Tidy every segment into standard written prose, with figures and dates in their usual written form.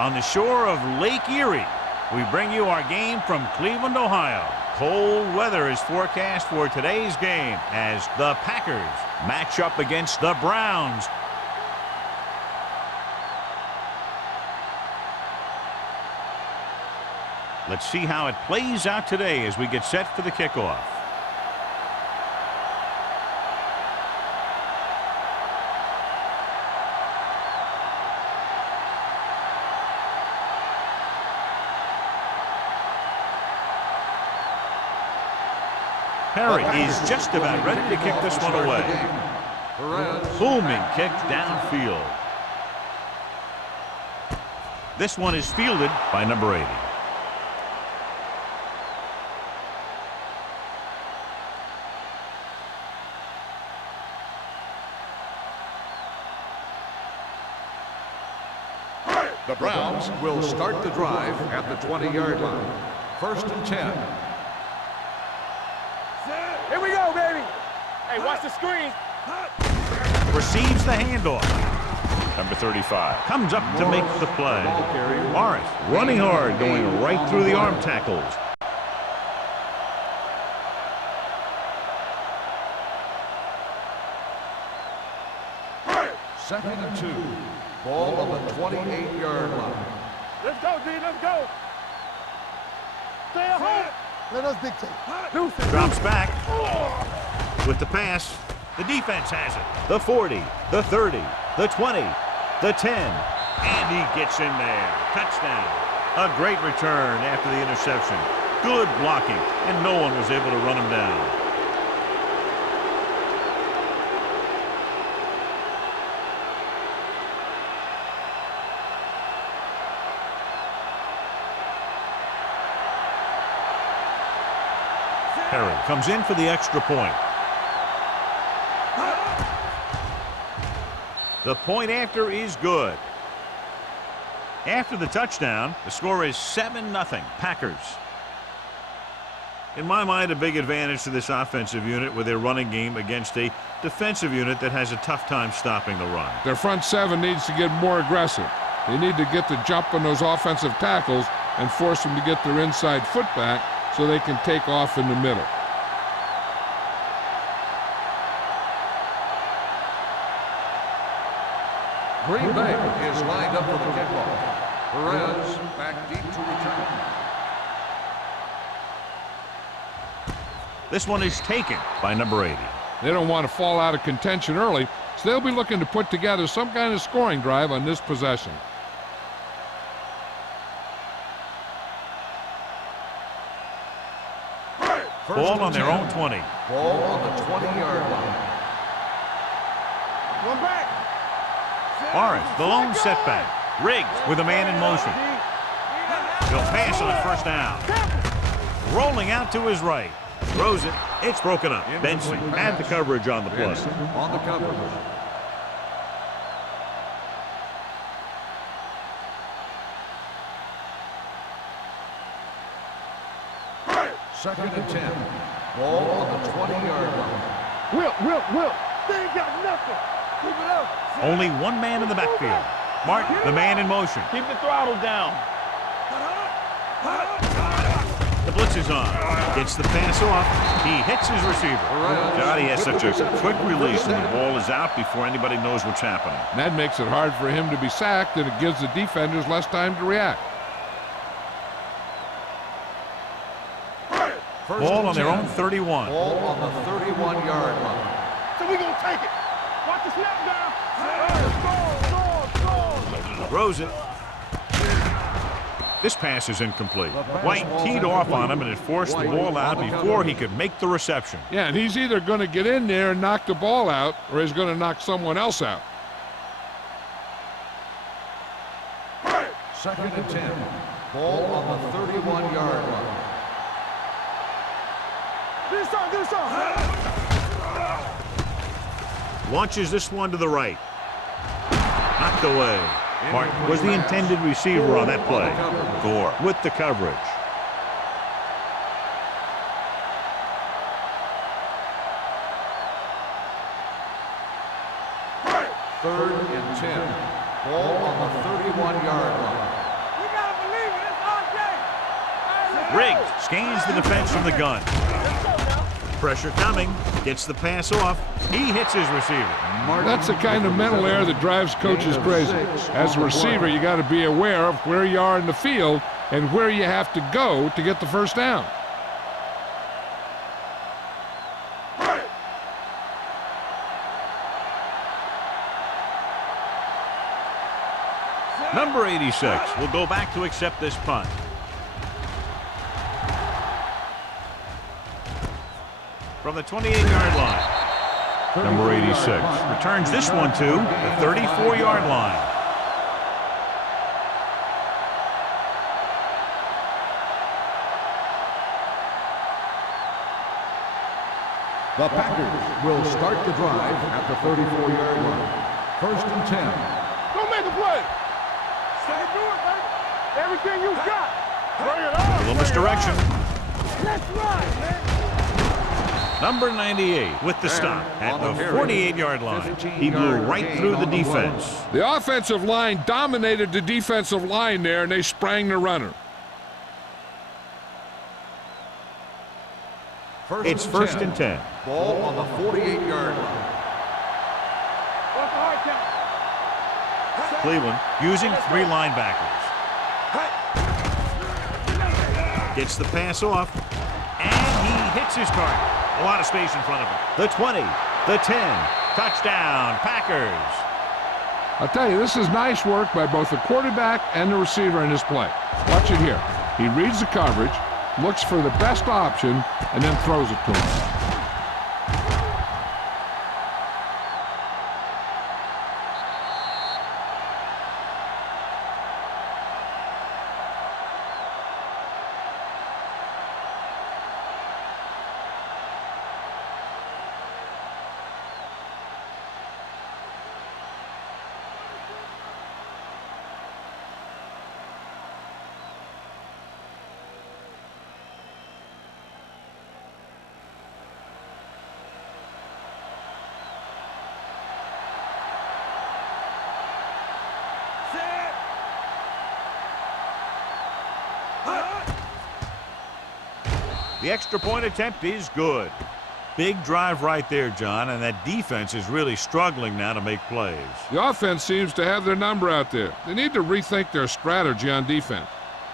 On the shore of Lake Erie, we bring you our game from Cleveland, Ohio. Cold weather is forecast for today's game as the Packers match up against the Browns. Let's see how it plays out today as we get set for the kickoff. Perry is just about ready to kick this one away. Booming kick downfield. This one is fielded by number 80. The Browns will start the drive at the 20-yard line. 1st and 10. Here we go, baby. Hey, watch the screen. Receives the handoff. Number 35 comes up to make the play. Morris running hard, going right through the arm tackles. Second and 2. Ball on the 28-yard line. Let's go, D. Let's go. Stay at home. Let us dictate. Drops back with the pass. The defense has it. The 40, the 30, the 20, the 10, and he gets in there. Touchdown. A great return after the interception. Good blocking, and no one was able to run him down. Perry comes in for the extra point. The point after is good. After the touchdown, the score is 7-0 Packers. In my mind, a big advantage to this offensive unit with their running game against a defensive unit that has a tough time stopping the run. Their front seven needs to get more aggressive. They need to get the jump on those offensive tackles and force them to get their inside foot back so they can take off in the middle. Green Bay is lined up for the kickoff. Perez back deep to return. This one is taken by number 80. They don't want to fall out of contention early, so they'll be looking to put together some kind of scoring drive on this possession. Ball on their own 20. Ball on the 20-yard line. One back. Morris, the lone setback. Riggs with a man in motion. He'll pass on the first down. Rolling out to his right. Throws it. It's broken up. Benson had the coverage on the play. On the coverage. Second and 10. Ball on the 20-yard line. Will. They ain't got nothing. Keep it up. Only one man in the backfield. Martin, the man in motion. Keep the throttle down. The blitz is on. Gets the pass off. He hits his receiver. God, he has such a quick release, and the ball is out before anybody knows what's happening. And that makes it hard for him to be sacked, and it gives the defenders less time to react. Ball on their own 31. Ball on the 31-yard line. So we gonna take it. Watch the snap down. Throws it. This pass is incomplete. White teed off on him, and it forced the ball out before he could make the reception. Yeah, and he's either going to get in there and knock the ball out, or he's going to knock someone else out. Second and 10. Ball on the 31-yard line. This on. Launches this one to the right. Knocked away. Martin was the intended receiver on that play. Gore with the coverage. Third and 10. Ball on the 31-yard line. Riggs scans the defense from the gun. Pressure coming. Gets the pass off. He hits his receiver. That's the kind of mental error that drives coaches crazy. As a receiver, you got to be aware of where you are in the field and where you have to go to get the first down. Number 86 will go back to accept this punt. From the 28-yard line. Number 86 returns this one to the 34-yard line. The Packers will start the drive at the 34-yard line. 1st and 10. Go make a play. Say do it, baby. Everything you got. Bring it on. A little misdirection. Let's ride, man. Number 98 with the stop at the 48-yard line. He blew right through the defense. The offensive line dominated the defensive line there, and they sprang the runner. It's 1st and 10. Ball on the 48-yard line. What's the hard count? Cleveland using 3 linebackers. Gets the pass off, and he hits his target. A lot of space in front of him. The 20, the 10, touchdown, Packers. I'll tell you, this is nice work by both the quarterback and the receiver in this play. Watch it here. He reads the coverage, looks for the best option, and then throws it to him. The extra point attempt is good. Big drive right there, John, and that defense is really struggling now to make plays. The offense seems to have their number out there. They need to rethink their strategy on defense.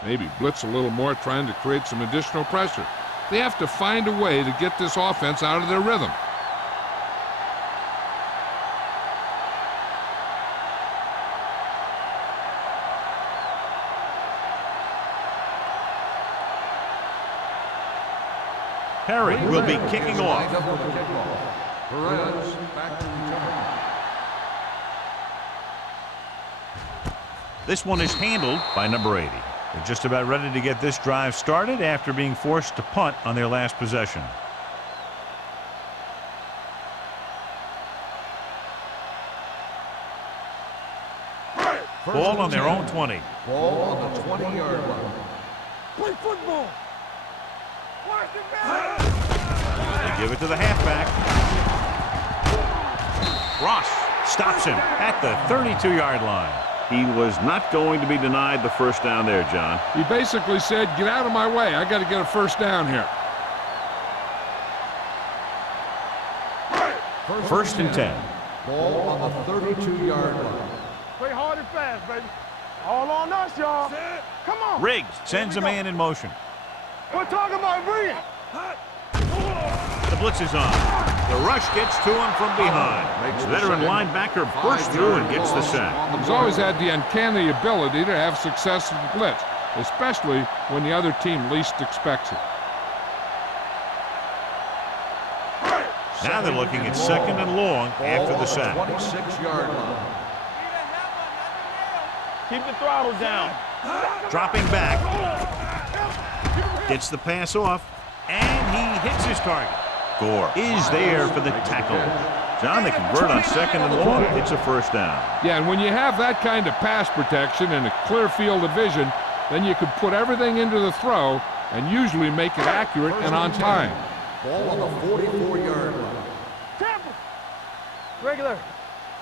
Maybe blitz a little more, trying to create some additional pressure. They have to find a way to get this offense out of their rhythm. Perry will be kicking off. Perez back to return. This one is handled by number 80. They're just about ready to get this drive started after being forced to punt on their last possession. Ball on their own 20. Ball on the 20-yard line. Play football. They give it to the halfback. Ross stops him at the 32-yard line. He was not going to be denied the first down there, John. He basically said, get out of my way. I got to get a first down here. 1st and 10. Ball on the 32-yard line. Play hard and fast, baby. All on us, y'all. Come on. Riggs sends a man in motion. We're talking about bringing. The blitz is on. The rush gets to him from behind. Veteran linebacker bursts through and gets the sack. He's always had the uncanny ability to have success in the blitz, especially when the other team least expects it. Now they're looking at 2nd and long after the sack. 26-yard line. Keep the throttle down. Dropping back. Gets the pass off. And he hits his target. Gore is there for the tackle. John, they convert on 2nd and long. It's a first down. Yeah, and when you have that kind of pass protection and a clear field of vision, then you can put everything into the throw and usually make it accurate and on time. Ball on the 44-yard line. Tampa. Regular.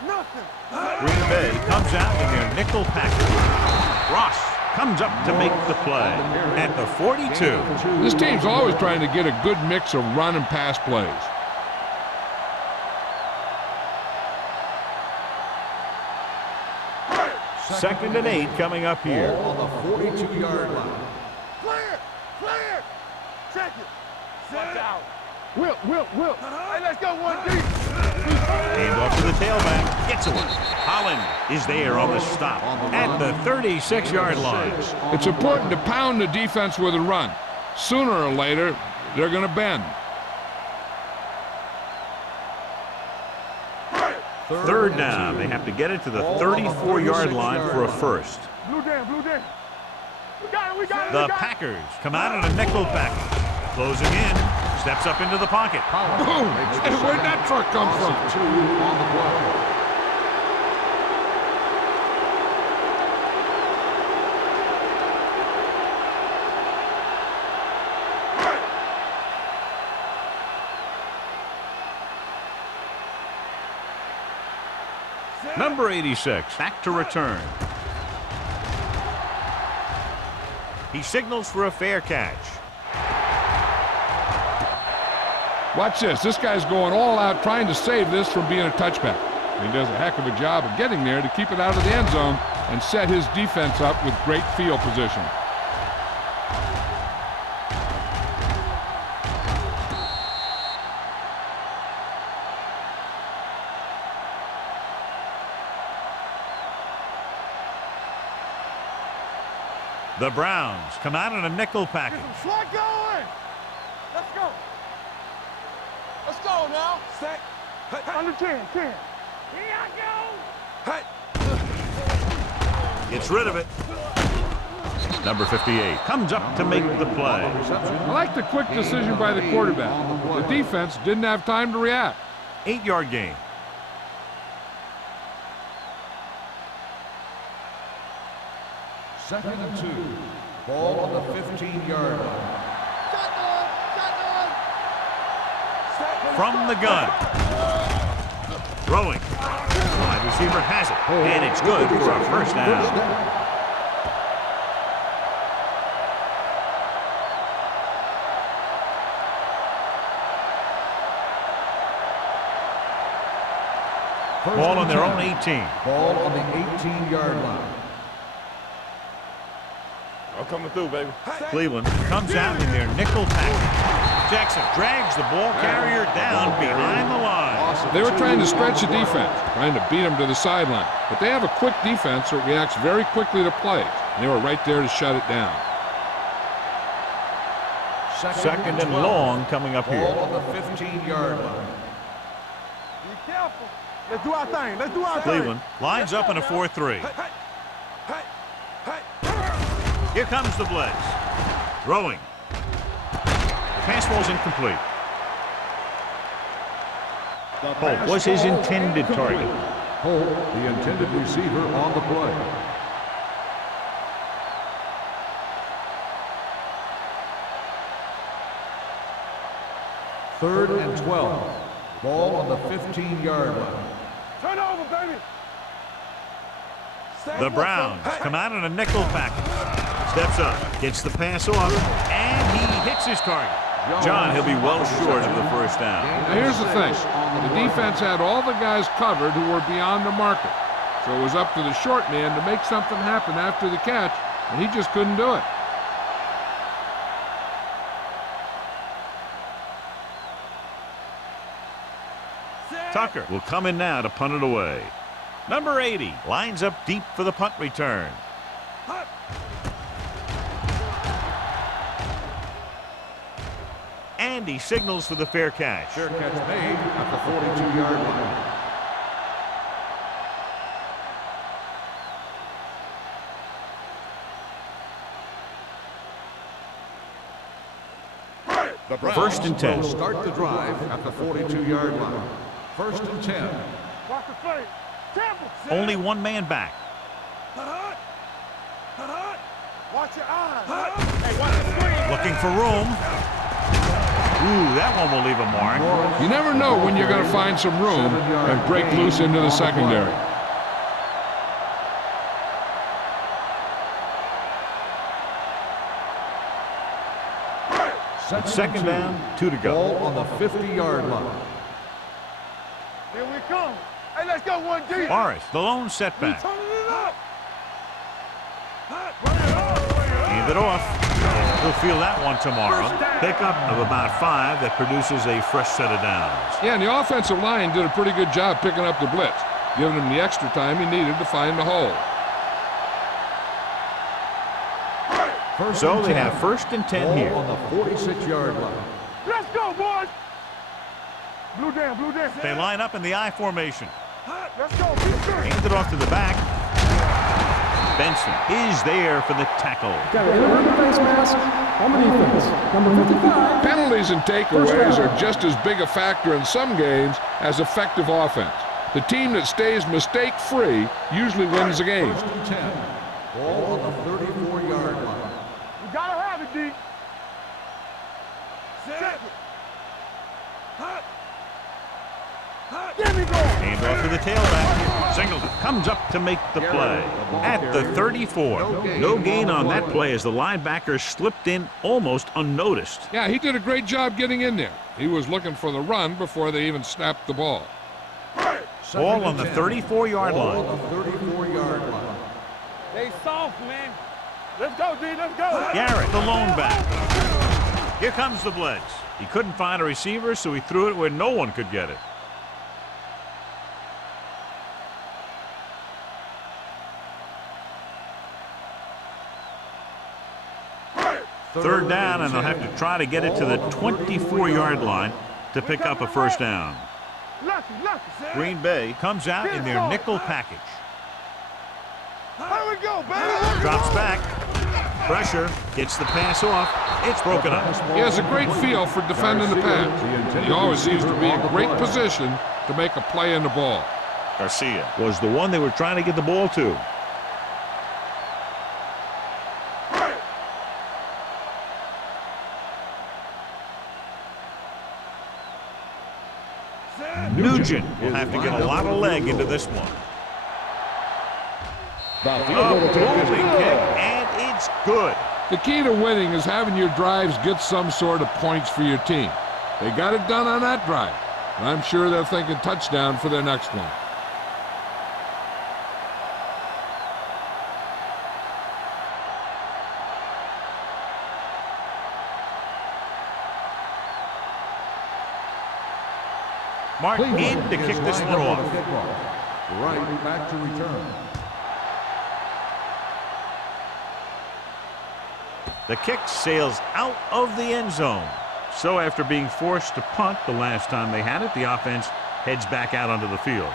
Nothing. Green Bay comes out in their nickel package. Ross comes up to make the play at the 42. This team's always trying to get a good mix of run and pass plays. Second and 8 coming up here. Ball on the 42-yard line. Clear! Clear! Check it. Set out. Whip. Hey, let's go, 1D. Hand off to the tailback. Gets it. Holland is there on the stop at the 36-yard line. It's important to pound the defense with a run. Sooner or later, they're going to bend. Third down. They have to get it to the 34-yard line for a first. Blue down. We got it. The Packers come out in a nickel package. Closing in. Steps up into the pocket. Boom! And where'd that truck come from? 2 on the play. Number 86, back to return. He signals for a fair catch. Watch this. This guy's going all out trying to save this from being a touchback. He does a heck of a job of getting there to keep it out of the end zone and set his defense up with great field position. The Browns come out in a nickel package. Slot going. Let's go. Let's go now. Set. Under 10. Here I go. Gets rid of it. Number 58 comes up to make the play. I like the quick decision by the quarterback. The defense didn't have time to react. 8-yard gain. Second and 2. Ball on the 15-yard line. From the gun. Throwing. Wide receiver has it. And it's good for a first down. Ball on their own 18. Ball on the 18-yard line. I'm coming through, baby. Cleveland comes out in their nickel package. Jackson drags the ball carrier down behind the line. They were trying to stretch the defense, trying to beat them to the sideline. But they have a quick defense that reacts very quickly to plays. And they were right there to shut it down. Second and long coming up Ball here. on the 15-yard line. Be careful. Let's do our thing. Cleveland lines up in a 4-3. Here comes the blitz. Throwing. The pass ball's incomplete. Holt was his intended target. Holt, the intended receiver on the play. Third and 12. Ball on the 15-yard line. Turn over, baby. The Browns come out in a nickel package. Steps up, gets the pass off, and he hits his target. John, he'll be well short of the first down. Now here's the thing. The defense had all the guys covered who were beyond the marker. So it was up to the short man to make something happen after the catch, and he just couldn't do it. Tucker will come in now to punt it away. Number 80 lines up deep for the punt return. And he signals for the fair catch. Fair catch made at the 42-yard line. The Browns First and 10. will start the drive at the 42-yard line. First and 10. Watch the play. Temple. Only one man back. Watch your eyes. Hey, watch the screen. Looking for room. Ooh, that one will leave a mark. You never know when you're going to find some room and break loose into the secondary. It's second down, 2 to go. Ball on the 50-yard line. Here we come. Hey, let's go 1D. Morris, the lone setback. Turning it up. Hand it off. He'll feel that one tomorrow. Pickup of about 5 that produces a fresh set of downs. Yeah, and the offensive line did a pretty good job picking up the blitz, giving him the extra time he needed to find the hole. So they have first and 10 here. On the 46-yard line. Let's go, boys. Blue down, blue down. They line up in the I formation. Let's go. Be sure. Hand it off to the back. Benson is there for the tackle. Got an inverted face mask on the defense. Number 55. Penalties and takeaways are just as big a factor in some games as effective offense. The team that stays mistake-free usually wins the game. First and 10. Ball on the 34-yard line. You gotta have it, D. Set. Give me going. Hand off to the tailback. Singleton comes up to make the play at the 34. No gain on that play as the linebacker slipped in almost unnoticed. Yeah, he did a great job getting in there. He was looking for the run before they even snapped the ball. Ball on the 34-yard line. On the 34-yard line. They soft, man. Let's go, D. Let's go. Garrett, the lone back. Here comes the blitz. He couldn't find a receiver, so he threw it where no one could get it. Third down, and they'll have to try to get it to the 24-yard line to pick up a first down. Green Bay comes out in their nickel package. Here we go, baby. Drops back. Pressure. Gets the pass off. It's broken up. He has a great feel for defending the pass. He always seems to be in great position to make a play in the ball. Garcia was the one they were trying to get the ball to. Nugent will have to get a lot of leg into this one. The field A goal attempt is booming good. kick, and it's good. The key to winning is having your drives get some sort of points for your team. They got it done on that drive, and I'm sure they're thinking touchdown for their next one. Martin in to kick this one off. Right back to return. The kick sails out of the end zone. So after being forced to punt the last time they had it, the offense heads back out onto the field.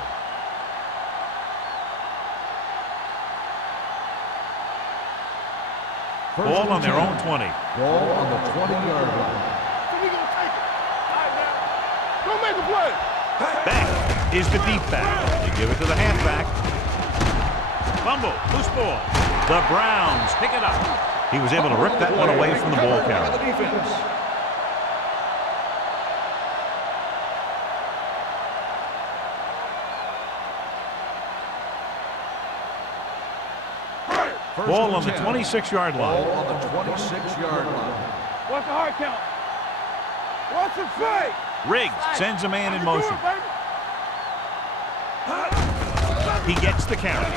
Ball on their own 20. Ball on the 20-yard line. We gonna take it. All right, now. Go make a play. Back is the deep back. They give it to the halfback. Fumble, loose ball. The Browns pick it up. He was able to rip that one away from the ball carrier. Ball on the 26-yard line. Ball on the 26-yard line. What's the hard count? What's the fake? Riggs sends a man in motion. He gets the carry.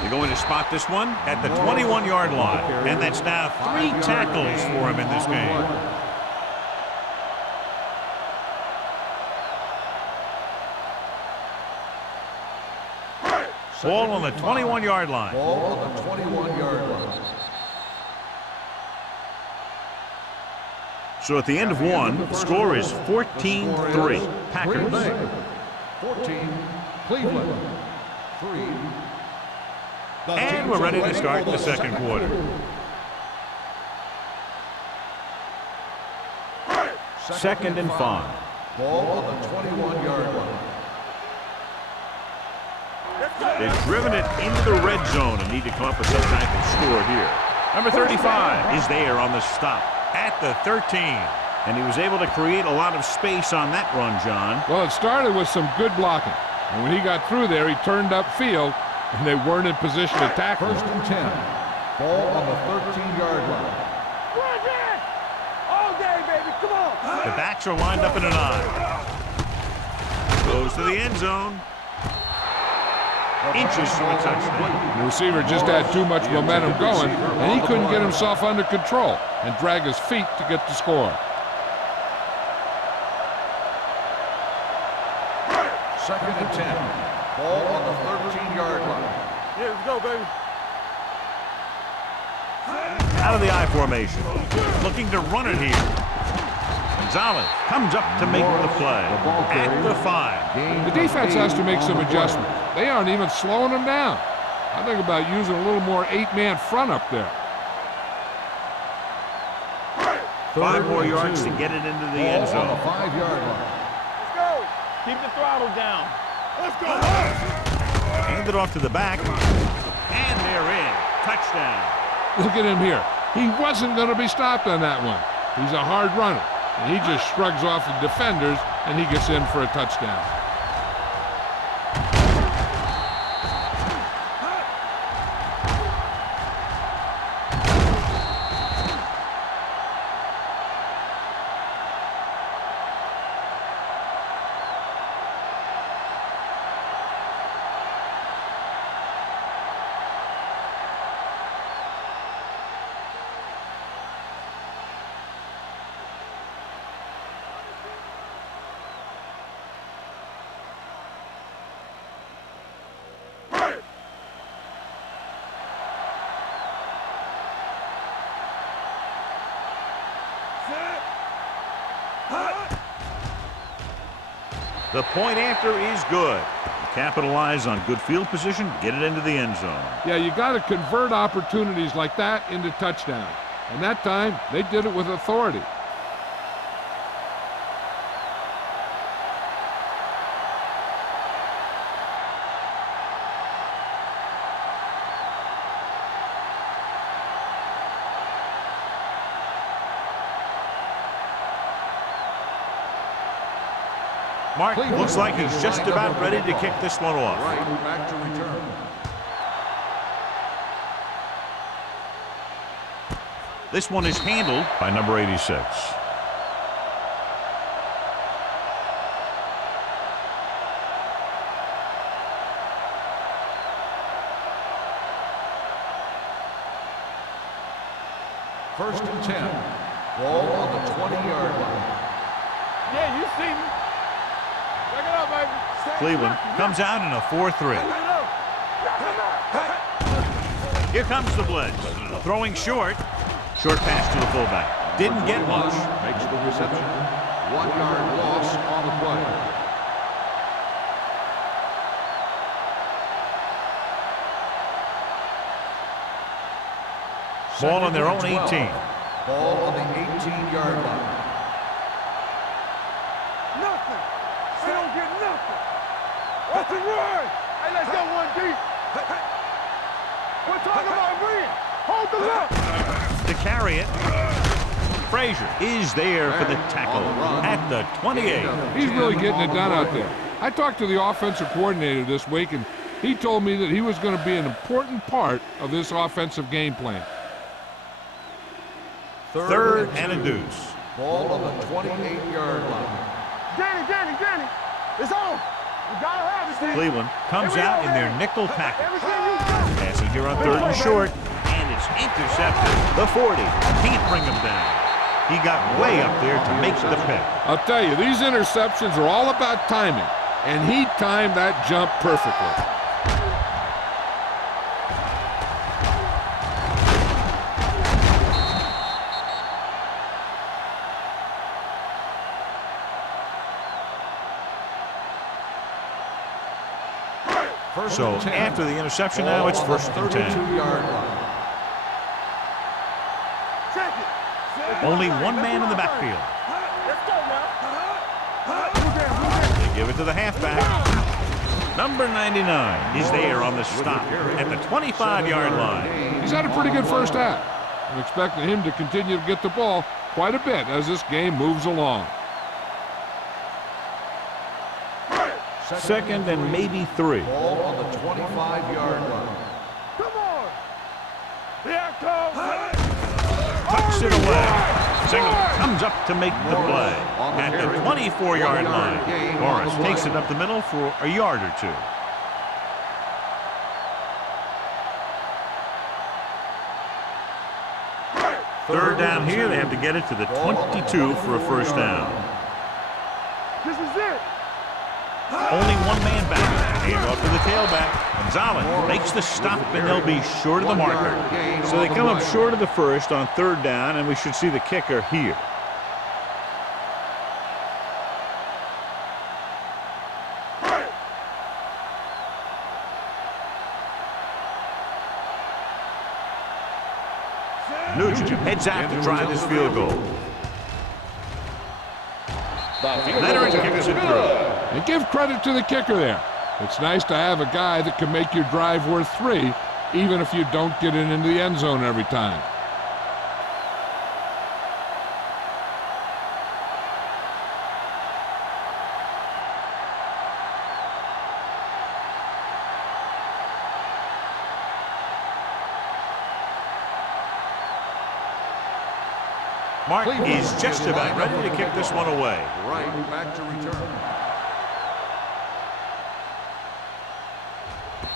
They're going to spot this one at the 21-yard line. And that's now 3 tackles for him in this game. Ball on the 21-yard line. Ball on the 21-yard line. So at the end of one, the score is 14-3. Packers. 14, Cleveland 3. And we're ready to start the second quarter. Second and 5. Ball on the 21-yard line. They've driven it into the red zone and need to come up with some type of score here. Number 35 is there on the stop at the 13. And he was able to create a lot of space on that run, John. Well, it started with some good blocking. And when he got through there, he turned upfield, and they weren't in position to tackle him. First and 10. Ball on the 13-yard line. The backs are lined up in an eye. Goes to the end zone. Inches to a touchdown. The receiver just had too much momentum going, and he couldn't get himself under control and drag his feet to get the score. Second and 10. Ball on the 13-yard line. Yeah, let's go, baby. Out of the I formation. Looking to run it here. Gonzalez comes up to make the play. At the 5. The defense has to make some adjustments. They aren't even slowing them down. I think about using a little more 8-man front up there. 5 more yards to get it into the end zone. 5-yard line. Let's go. Keep the throttle down. Let's go. Hand it off to the back. And they're in. Touchdown. Look at him here. He wasn't going to be stopped on that one. He's a hard runner, and he just shrugs off the defenders, and he gets in for a touchdown. The point after is good. Capitalize on good field position, get it into the end zone. Yeah, you got to convert opportunities like that into touchdowns. And that time, they did it with authority. Mark, looks like he's just about ready to kick this one off. Right back to return. This one is handled by number 86. First and 10. Ball on the 20-yard line. Yeah, you see me. Check it out, baby. Cleveland comes out in a 4-3. Here comes the blitz. Throwing short. Short pass to the fullback. Didn't get much. Makes the reception. 1-yard loss on the play. Ball on their own 18. Ball on the 18-yard line. Nothing. They don't get nothing. What's the run? Hey, let's go one deep. We're talking about green. Hold the left. To carry it. Frazier is there for the tackle at the 28. He's really getting it done out there. I talked to the offensive coordinator this week, and he told me that he was going to be an important part of this offensive game plan. Third and a deuce. Ball on the 28-yard line. Danny. It's on. We gotta have it, Steve. Cleveland comes out in their nickel package. Everything you got. Passing here on 3rd and short, and it's intercepted. The 40 can't bring him down. He got way up there to make the pick. I'll tell you, these interceptions are all about timing, and he timed that jump perfectly. So after the interception now, it's 1st and 10. 32-yard line. Check it. Only one man in the backfield. Let's go now. They give it to the halfback. Number 99 is there on the stop at the 25-yard line. He's had a pretty good first half. I'm expecting him to continue to get the ball quite a bit as this game moves along. 2nd and maybe 3. Ball on the 25-yard line. Come on. Here it comes. Tucks it away. Single comes up to make the play at the 24-yard line. Morris takes it up the middle for a yard or two. Third down here, they have to get it to the 22 for a first down. This is it. Only one man back. Hand off to the tailback. Gonzalez makes the stop, and they'll be short of the marker. So they come up short of the first on third down, and we should see the kicker here. Nugent heads out to drive this field goal. Veteran kicks it through. And give credit to the kicker there. It's nice to have a guy that can make your drive worth 3, even if you don't get it into the end zone every time. Mark is just about ready to kick this one away. Right back to return.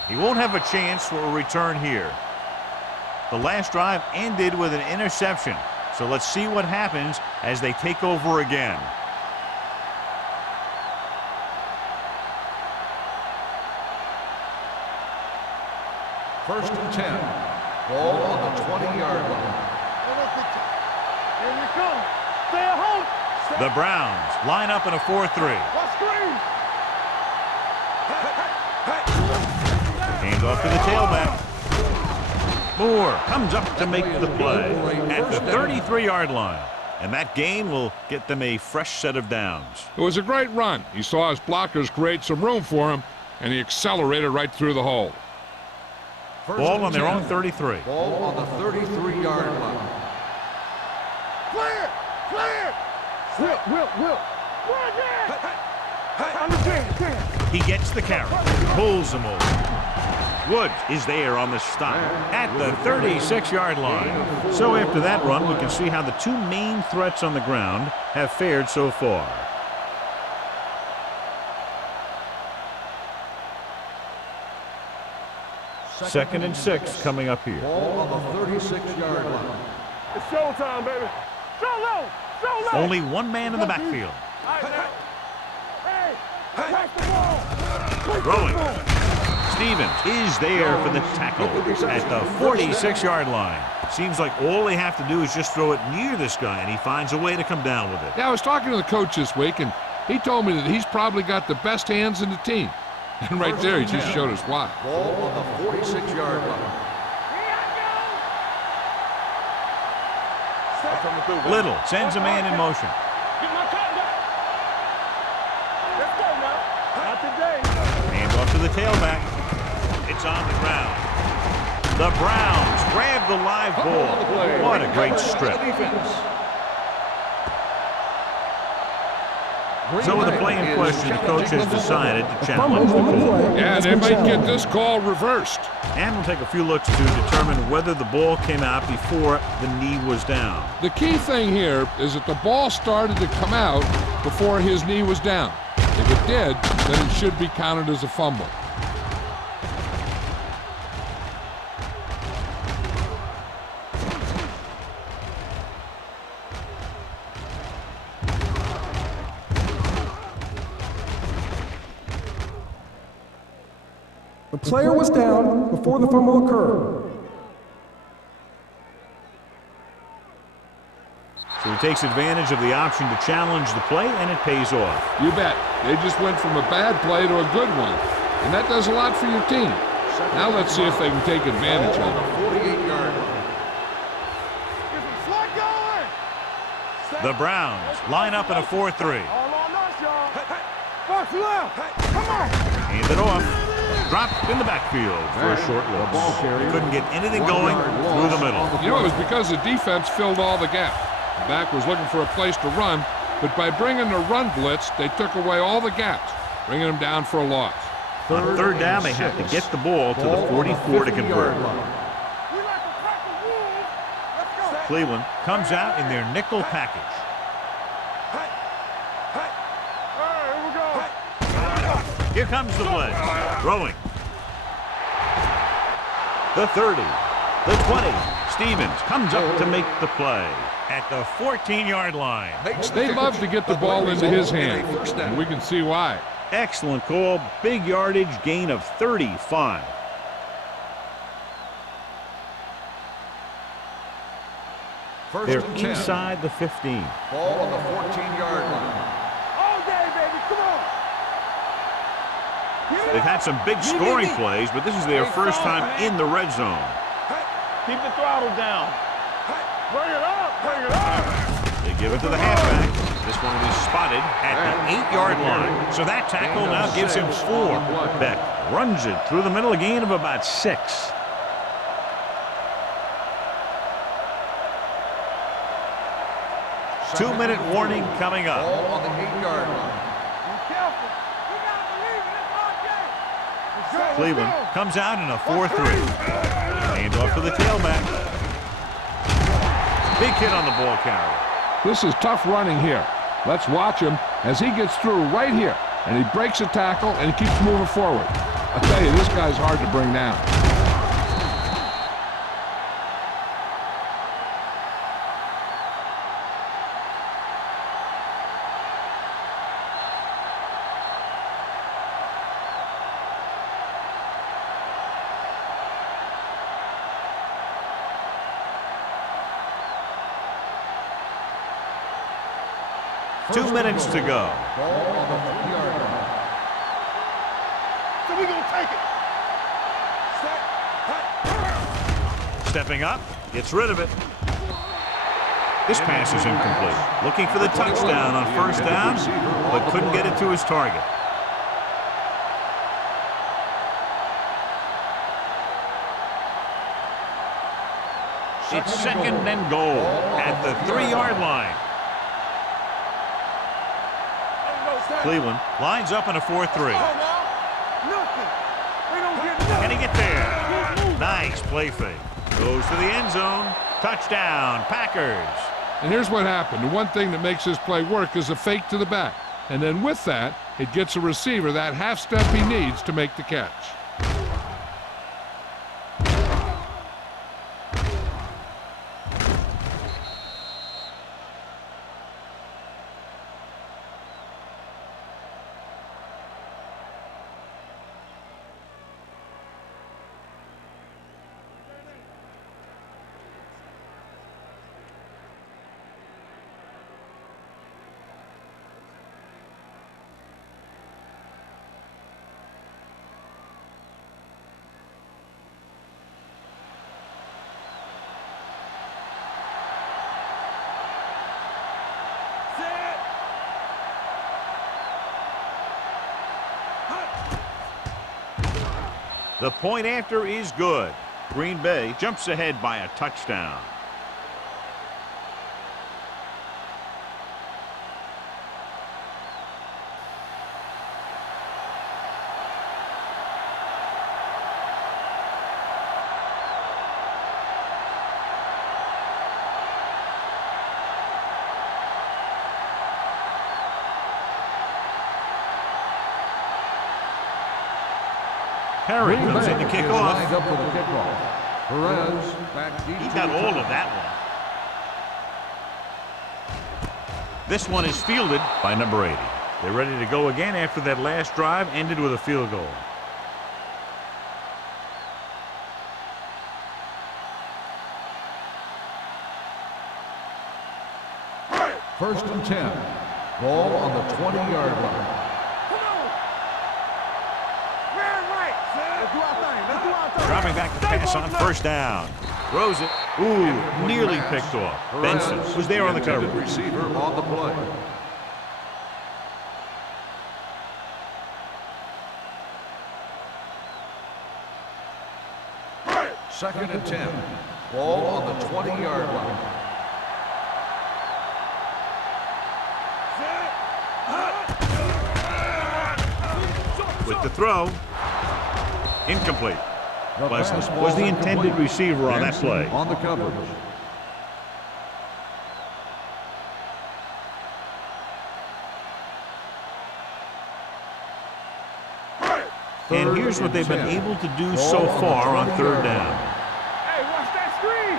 He won't have a chance for a return here. The last drive ended with an interception. So let's see what happens as they take over again. First and 10. Ball on the 20-yard line. Here we come. Stay at home. The Browns line up in a 4-3. Let's scream. Hands off to the tailback. Moore comes up to make the play at the 33-yard line. And that gain will get them a fresh set of downs. It was a great run. He saw his blockers create some room for him, and he accelerated right through the hole. Ball on their own 33. Ball on the 33-yard line. Clear. Clear. Will. Run there. Understand. He gets the carry, pulls him over. Woods is there on the stop at the 36-yard line. So after that run, we can see how the two main threats on the ground have fared so far. Second and 6 coming up here. Ball on the 36-yard line. It's showtime, baby. Show low. Only one man in the backfield. Hey, pass the ball. Throwing. Stevens is there for the tackle at the 46-yard line. Seems like all they have to do is just throw it near this guy, and he finds a way to come down with it. Yeah, I was talking to the coach this week, and he told me that he's probably got the best hands in the team. And right there, he just showed us why. Ball on the 46-yard line. Little sends a man in motion. Get my cut back. Let's go now. Not today. Hand off to the tailback. It's on the ground. The Browns grab the live ball. What a great strip. So with the play in question, the coach has decided to challenge the call. Yeah, they might get this call reversed. And we'll take a few looks to determine whether the ball came out before the knee was down. The key thing here is that the ball started to come out before his knee was down. If it did, then it should be counted as a fumble. The player was down before the fumble occurred. So he takes advantage of the option to challenge the play, and it pays off. You bet. They just went from a bad play to a good one. And that does a lot for your team. Now let's see if they can take advantage of it. 48-yard line. Get some slug going. The Browns line up in a 4-3. All on us, y'all. First left. Come on. Hand it off. Dropped in the backfield for a short loss. They couldn't get anything going through the middle. You know, it was because the defense filled all the gaps. The back was looking for a place to run, but by bringing the run blitz, they took away all the gaps, bringing them down for a loss. On third down, they have to get the ball to the 44 to convert. We like to crack the wolves. Let's go. Cleveland comes out in their nickel package. Here comes the blitz. Throwing. The 30. The 20. Stevens comes up to make the play at the 14-yard line. They love to get the ball into his hands, and we can see why. Excellent call. Big yardage, gain of 35. They're inside the 15. Ball on the 14-yard line. All day, baby. Come on. They've had some big scoring plays, but this is their first time in the red zone. Keep the throttle down. Bring it up. Bring it up. They give it to the halfback. This one is spotted at the 8-yard line. So that tackle now gives him 4. Beck runs it through the middle, a gain of about 6. Two-minute warning coming up. Ball on the 8-yard line. Be careful. We gotta believe it. It's our game. Let's go. Cleveland comes out in a 4-3. Hand off to the tailback. Big hit on the ball carrier. This is tough running here. Let's watch him as he gets through right here, and he breaks a tackle, and he keeps moving forward. I tell you, this guy's hard to bring down. Two minutes to go. Ball on the 3-yard line. So we gonna take it. Stepping up, gets rid of it. This pass is incomplete. Looking for the touchdown on first down, but couldn't get it to his target. It's second and goal at the 3-yard line. Cleveland lines up in a 4-3. Nothing. We don't get nothing. Can he get there? Nice play fake. Goes to the end zone. Touchdown, Packers. And here's what happened. The one thing that makes this play work is a fake to the back. And then with that, it gets a receiver that half step he needs to make the catch. The point after is good. Green Bay jumps ahead by a touchdown. Perry comes in to kick off. Lined up for the kickoff. Perez back deep. He got all of that one. This one is fielded by number 80. They're ready to go again after that last drive ended with a field goal. First and 10. Ball on the 20-yard line. Dropping back to pass on first down. Throws it. Ooh, nearly picked off. Benson was there on the cover. Receiver on the play. Second and 10. Ball on the 20-yard line. With the throw. Incomplete. Pleasant was the intended receiver on that play. On the coverage. And here's what they've been able to do so far on third down. Hey, watch that screen.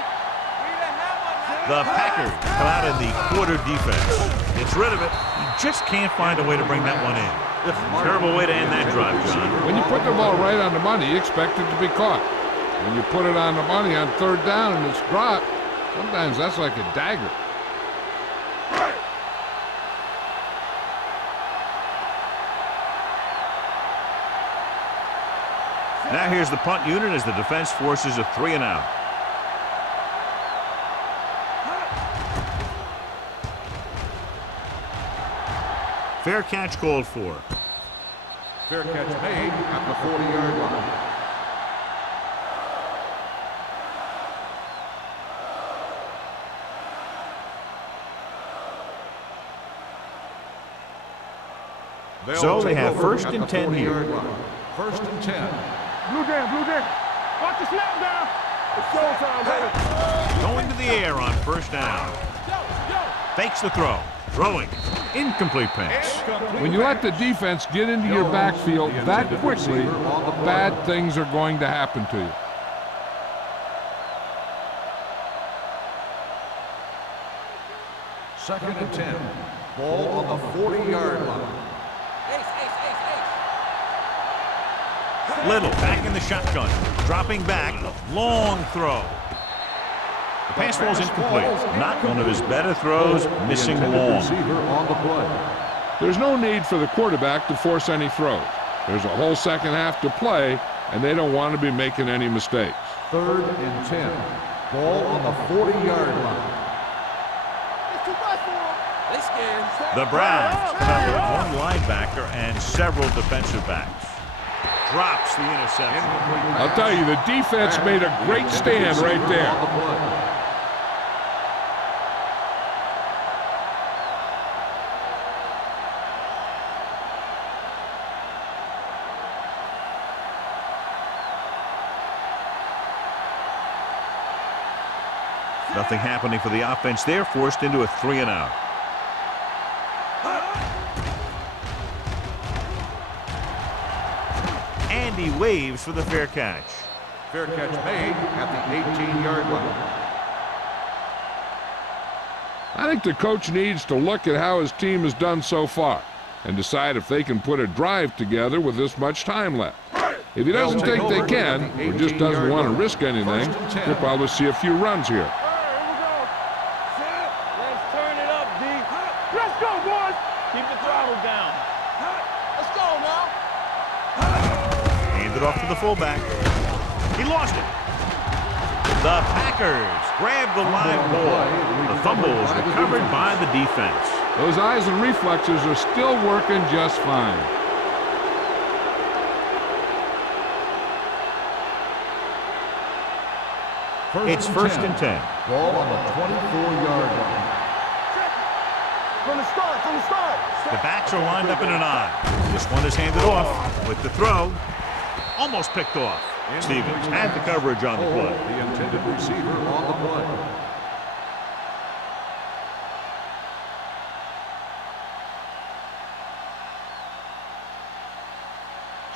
The Packers come out in the quarter defense. Gets rid of it. He just can't find a way to bring that one in. Terrible way to end that drive, John. When you put the ball right on the money, you expect it to be caught. When you put it on the money on third down and it's dropped, sometimes that's like a dagger. Now here's the punt unit as the defense forces a 3 and out. Fair catch called for. Fair catch made at the 40-yard line. So they have first and 10 here. First and 10. Blue down. Watch the snap down. It's showtime, baby. Going to the air on first down. Fakes the throw. Throwing. Incomplete pass. When you let the defense get into your backfield that quickly, bad things are going to happen to you. Second and 10. Ball on the 40-yard line. Little back in the shotgun. Dropping back. Long throw. The pass falls incomplete. Not one of his better throws. Missing long. Receiver on the play. There's no need for the quarterback to force any throws. There's a whole second half to play, and they don't want to be making any mistakes. Third and 10. Ball on the 40-yard line. The Browns come out with one linebacker and several defensive backs. Drops the interception. I'll tell you, the defense made a great stand right there. Nothing happening for the offense there, forced into a 3 and out. And he waves for the fair catch. Fair catch made at the 18-yard line. I think the coach needs to look at how his team has done so far and decide if they can put a drive together with this much time left. If he doesn't think they can, or just doesn't want to risk anything, you'll probably see a few runs here. Off to the fullback. He lost it. The Packers grab the live ball. The fumble is recovered by the defense. Those eyes and reflexes are still working just fine. It's first and 10. Ball on the 24-yard line. From the start. The backs are lined up in an I. This one is handed off with the throw. Almost picked off. Stevens had the coverage on the play. The intended receiver on the play.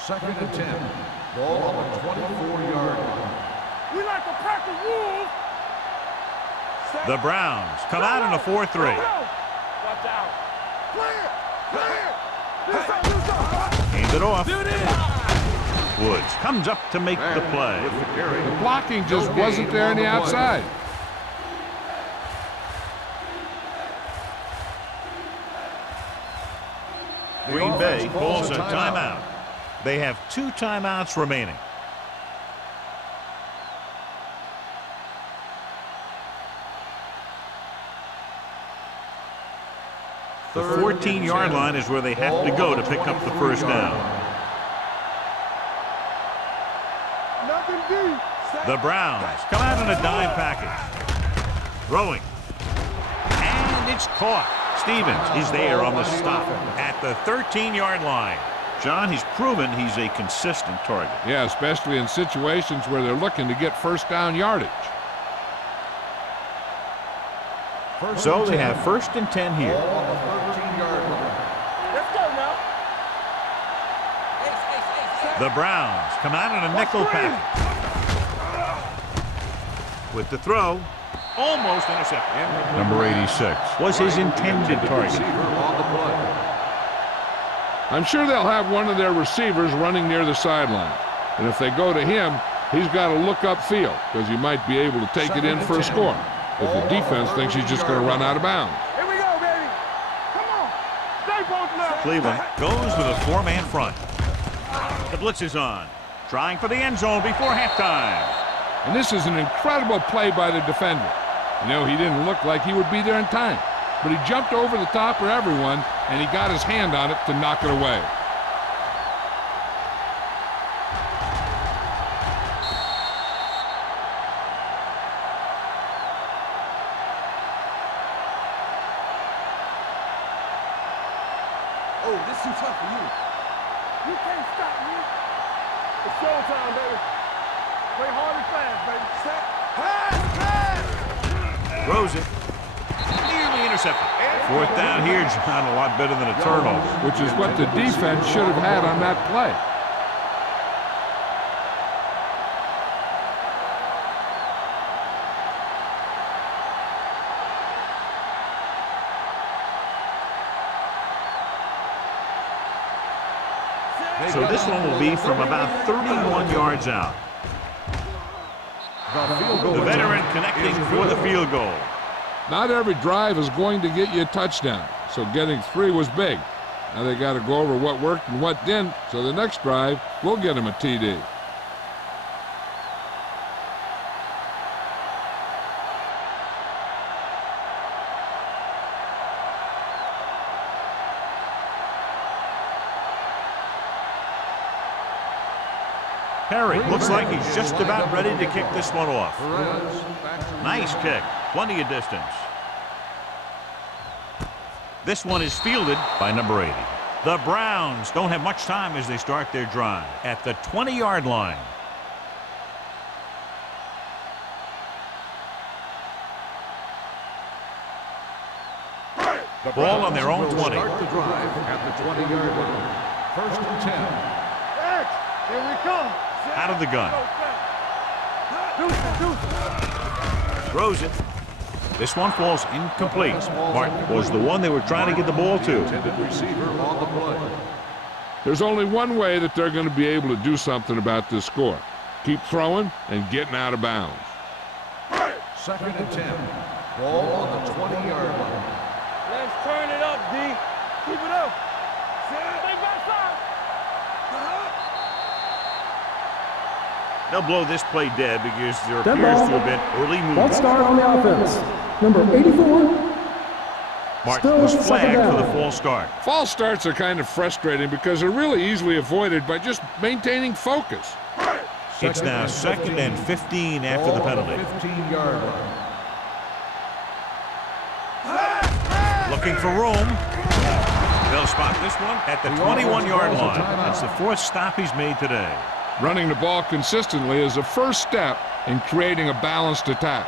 Second and 10. Ball on the 24-yard line. We like to pack the rules. The Browns come out in a 4-3. Watch out. Clear. Handed off. Woods comes up to make the play. The blocking just wasn't there on the outside. Green Bay calls a timeout. They have 2 timeouts remaining. The 14-yard line is where they have to go to pick up the first down. The Browns come out in a dime package. Throwing. And it's caught. Stevens is there on the stop at the 13-yard line. John, he's proven he's a consistent target. Yeah, especially in situations where they're looking to get first down yardage. So they have first and 10 here. Ball on the 13-yard line. Let's go now. The Browns come out in a nickel package. With the throw, almost intercepted. Number 86 was his intended target. I'm sure they'll have one of their receivers running near the sideline. And if they go to him, he's got to look upfield because he might be able to take it in for a score if the defense thinks he's just going to run out of bounds. Here we go, baby. Come on. Stay posted up. Cleveland goes with a four-man front. The blitz is on, trying for the end zone before halftime. And this is an incredible play by the defender. You know, he didn't look like he would be there in time, but he jumped over the top of everyone, and he got his hand on it to knock it away. Oh, this is too tough for you. You can't stop me. It's showtime, baby. Play hard and fast, baby. Set. Pass! Throws it. Nearly intercepted. Fourth down here, John, a lot better than a turnover. Which is what the defense should have had on that play. So this one will be from about 31 yards out. The veteran connecting for the field goal. Not every drive is going to get you a touchdown, so getting 3 was big. Now they got to go over what worked and what didn't, so the next drive will get them a TD. Perry looks like he's just about ready to kick this one off. Nice kick, plenty of distance. This one is fielded by number 80. The Browns don't have much time as they start their drive at the 20-yard line. Ball on their own 20. Start the drive at the 20-yard line. First and 10. X, here we come. Out of the gun. Deuce. Throws it. This one falls incomplete. Martin was the one they were trying to get the ball to. Intended receiver on the play. There's only one way that they're going to be able to do something about this score. Keep throwing and getting out of bounds. Second and 10. Ball on the 20-yard line. Let's turn it up, D. Keep it up. Stay backside. They'll blow this play dead because there Dead appears ball. to have been early Ball movement. start on the offense. Number 84. Martin Still was second flagged for down. the false start. False starts are kind of frustrating because they're really easily avoided by just maintaining focus. It's now second and 15 after the penalty. 15-yard line. Looking for room. They'll spot this one at the 21-yard line. That's the fourth stop he's made today. Running the ball consistently is the first step in creating a balanced attack.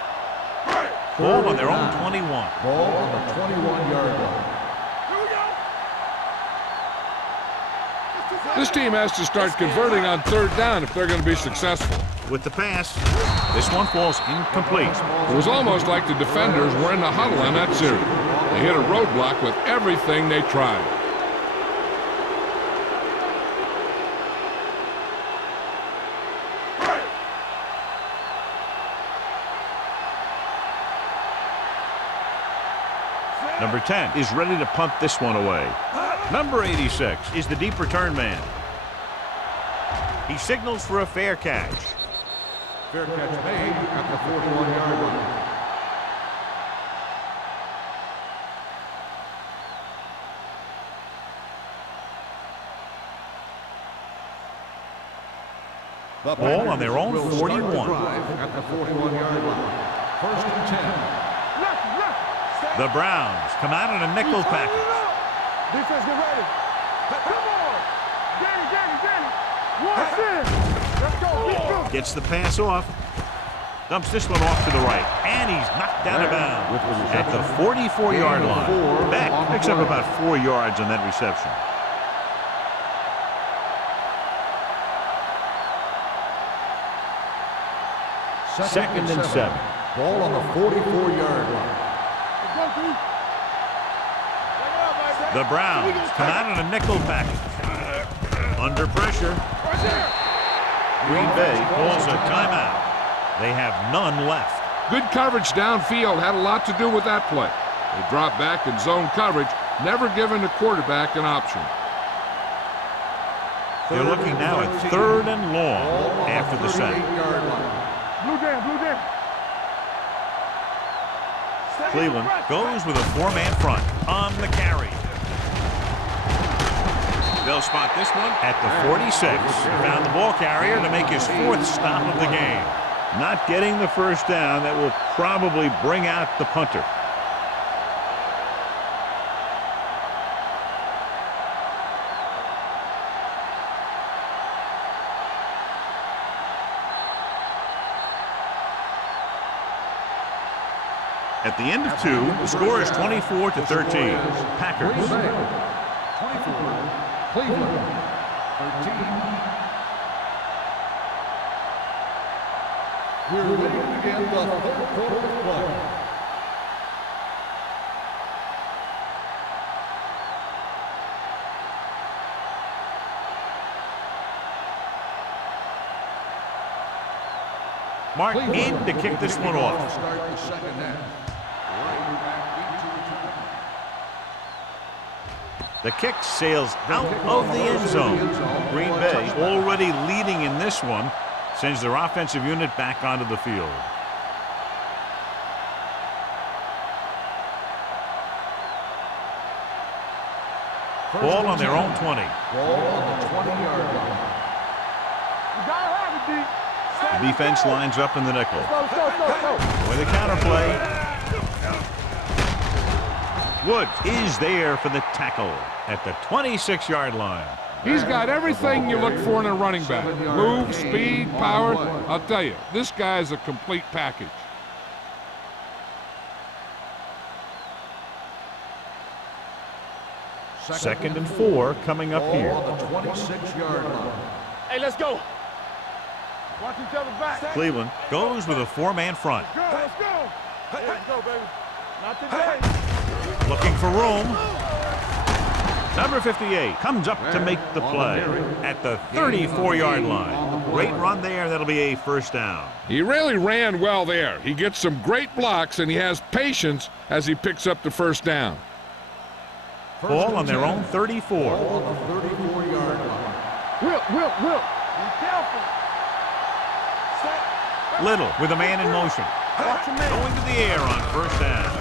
Ball on their own 21. Ball on the 21-yard line. This team has to start converting on third down if they're going to be successful. With the pass, this one falls incomplete. It was almost like the defenders were in the huddle on that series. They hit a roadblock with everything they tried. Number 10 is ready to punt this one away. Number 86 is the deep return man. He signals for a fair catch. Fair catch made at the 41-yard line. The Ball on their own will start the 41. drive at the 41-yard line. First and 10. The Browns come out in a nickel package. Defense, get ready. Come on. Danny. Watch in. Let's go. Gets the pass off. Dumps this one off to the right. And he's knocked down of bounds at the 44-yard line. Beck picks up about 4 yards on that reception. Second and 7. Ball on the 44-yard line. Let's go, T. Bring it up, baby. The Browns come out in a nickel package. Under pressure, Right there. Green Bay calls a timeout. They have none left. Good coverage downfield had a lot to do with that play. They dropped back in zone coverage, never giving the quarterback an option. They're looking now at 3rd and long after the sack. Blue down, blue down. Cleveland goes with a 4-man front on the carry. They'll spot this one at the 46. Found the ball carrier to make his 4th stop of the game. Not getting the first down, that will probably bring out the punter. At the end of 2, the score is 24-13. Packers. 24, Cleveland, 13. We're ready to begin the 3rd quarter of play. Martin in to kick this one off. Start the second half. Right back into return. The kick sails out of the end zone. Green Bay already leading in this one, sends their offensive unit back onto the field. Ball on their own 20. Ball on the 20-yard line. You gotta have it, D. The defense lines up in the nickel. Go. With a counterplay. Woods is there for the tackle at the 26-yard line. He's got everything you look for in a running back. Move, speed, power. I'll tell you, this guy is a complete package. Second and 4 coming up here. Ball on the 26-yard line. Hey, let's go. Watch each other back. Cleveland goes with a 4-man front. Let's go. Let's go, baby. Not today. Looking for room. Number 58 comes up to make the play at the 34-yard line. Great run there. That'll be a first down. He really ran well there. He gets some great blocks, and he has patience as he picks up the first down. Ball on their own 34. Ball on the 34-yard line. Will. Be careful. Little with a man in motion. Watch him, man. Going to the air on first down.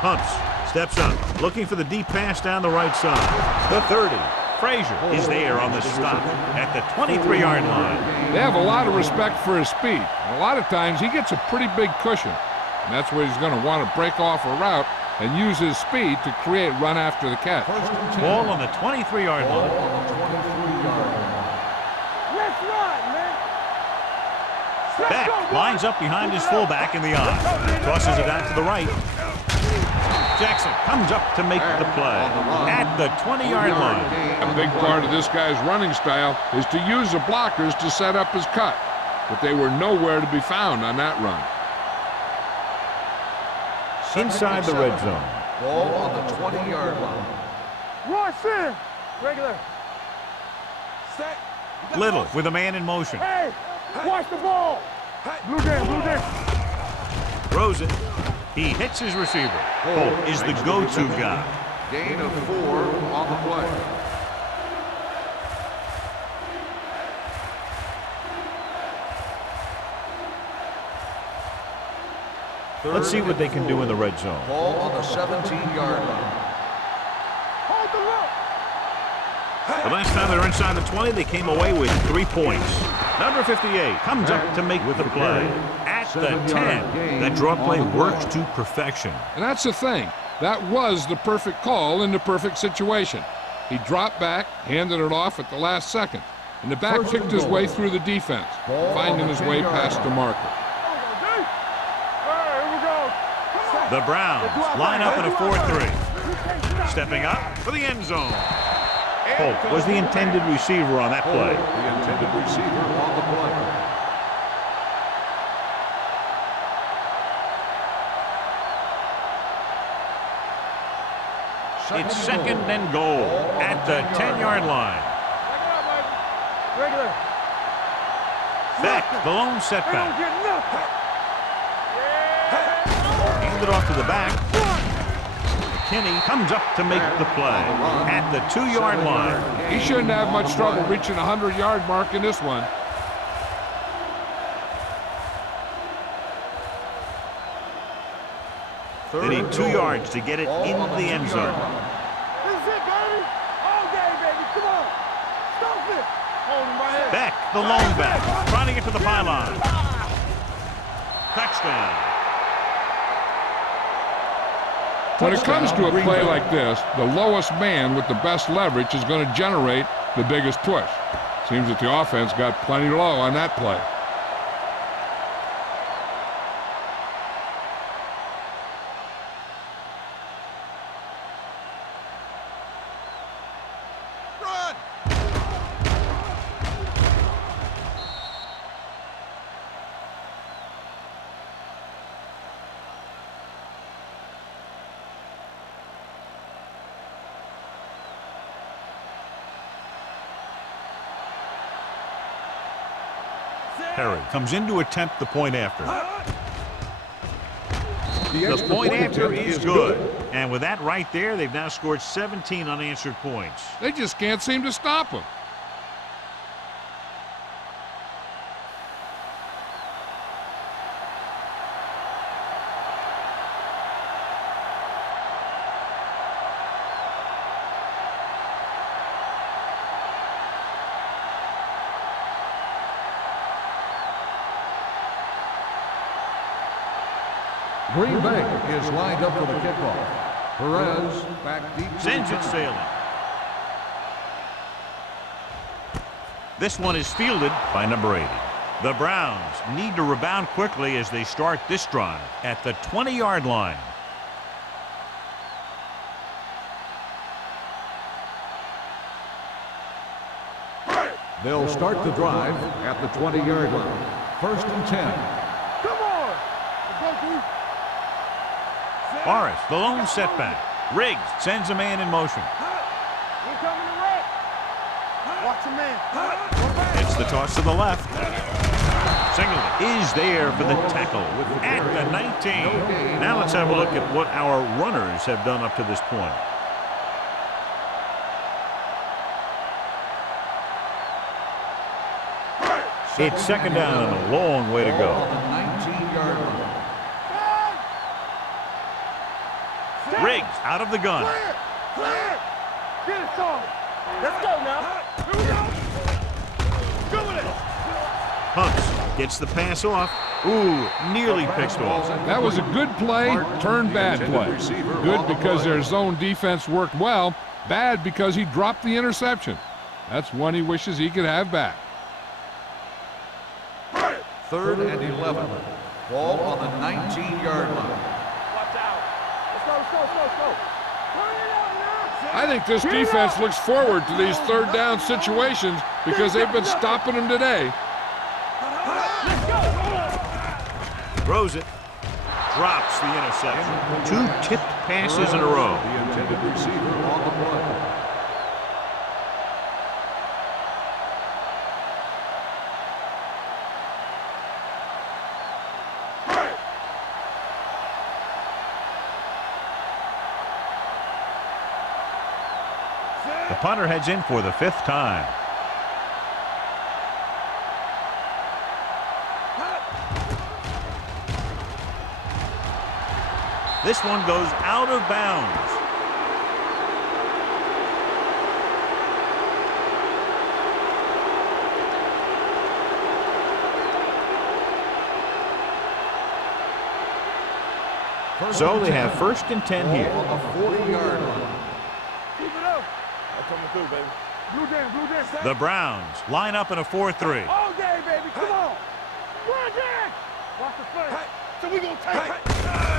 Pumps, steps up, looking for the deep pass down the right side. The 30. Frazier is there on the stop at the 23-yard line. They have a lot of respect for his speed. And a lot of times he gets a pretty big cushion. And that's where he's going to want to break off a route and use his speed to create run after the catch. Ball on the 23-yard Ball line. on the 23-yard line. Let's run, man. Beck lines up behind his fullback in the I. Crosses it out to the right. Jackson comes up to make the play at the 20-yard line. A big part of this guy's running style is to use the blockers to set up his cut. But they were nowhere to be found on that run. Inside the red zone. Ball on the 20-yard line. Rush in. Regular. Little with a man in motion. Hey, watch the ball. Blue down. Throws it. He hits his receiver. Holt is the go-to guy. Gain of 4 on the play. Let's see what they can do in the red zone. Ball on the 17-yard line. Hold the look. The last time they were inside the 20, they came away with 3 points. Number 58 comes up to make the play at the 10. That draw play works to perfection. And that's the thing. That was the perfect call in the perfect situation. He dropped back, handed it off at the last second. And the back picked his way through the defense, finding his way past the marker. The Browns line up in a 4-3. Stepping up for the end zone. Holt was the intended receiver on that play. The intended receiver on the play. It's second and goal at the 10-yard line. Regular. Beck, the lone They setback. don't get nothing. Hand it off to the back. McKinney comes up to make the play at the 2-yard line. He shouldn't have much trouble reaching the 100-yard mark in this one. They need 2 yards to get it in the end zone. This is it, baby. All day, baby. Come on. Stop it. Hold him right here. Beck, the lone back, trying to get to the pylon. Touchdown. When it comes to a play like this, the lowest man with the best leverage is going to generate the biggest push. Seems that the offense got plenty low on that play. Perry comes in to attempt the point after. The point after is good. And with that right there, they've now scored 17 unanswered points. They just can't seem to stop him. Green Bay is lined up for the kickoff. Perez back deep. Sends it sailing. This one is fielded by number 80. The Browns need to rebound quickly as they start this drive at the 20-yard line. They'll start the drive at the 20-yard line. First and 10. Come on. Let's go, dude. Morris, the lone setback. Riggs sends a man in motion. We're coming to wreck. Watch your man. It's the toss to the left. Singleton is there for the tackle at the 19. Now let's have a look at what our runners have done up to this point. It's second down and a long way to go. On the 19-yard line. Riggs out of the gun. Clear. Clear. Get it started. Let's go now. Here we go. Go with it. Hunts gets the pass off. Ooh, nearly picked off. That was a good play, turned bad play. Good because their zone defense worked well. Bad because he dropped the interception. That's one he wishes he could have back. Third and 11. Ball on the 19-yard line. Watch out. Let's go. Turn it out now. I think this defense looks forward to these third down situations because they've been stopping them today. Let's go. Throws it. Drops the interception. 2 tipped passes in a row. The intended receiver on the play. The punter heads in for the 5th time. This one goes out of bounds. So they have first and 10 here. On the 40-yard line. Keep it up. That's coming through, baby. Blue jam. The Browns line up in a 4-3. All day, baby. Come on. Run, Dan. Watch the play. So we gonna take it.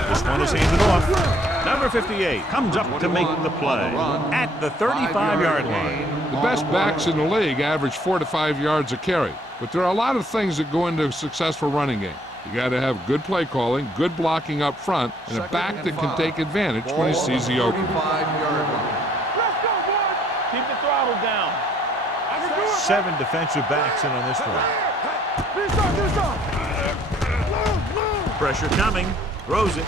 This one is handed off. Number 58 comes up to make the play at the 35-yard line. The best backs in the league average 4 to 5 yards a carry. But there are a lot of things that go into a successful running game. You got to have good play calling, good blocking up front, and a back that can take advantage when he sees the opening. 35-yard line. 7 defensive backs in on this one. Pressure coming. Throws it.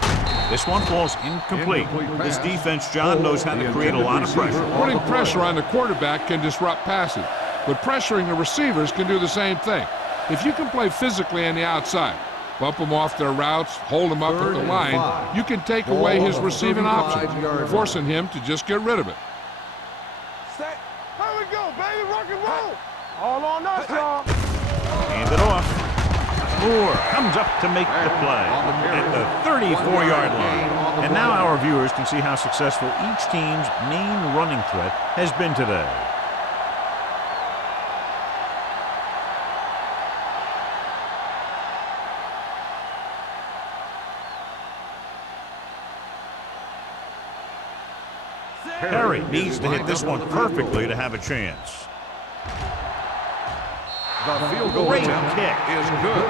This one falls incomplete. This defense, John, knows how to create a lot of pressure. Putting pressure on the quarterback can disrupt passing, but pressuring the receivers can do the same thing. If you can play physically on the outside, bump them off their routes, hold them up at the line, you can take away his receiving options, forcing him to just get rid of it. Set. Here we go, baby. Rock and roll. All on us, y'all. Hand it off. Moore comes up to make the play at the 34-yard line. And now our viewers can see how successful each team's main running threat has been today. Perry needs to hit this one perfectly to have a chance. The field goal attempt kick is good.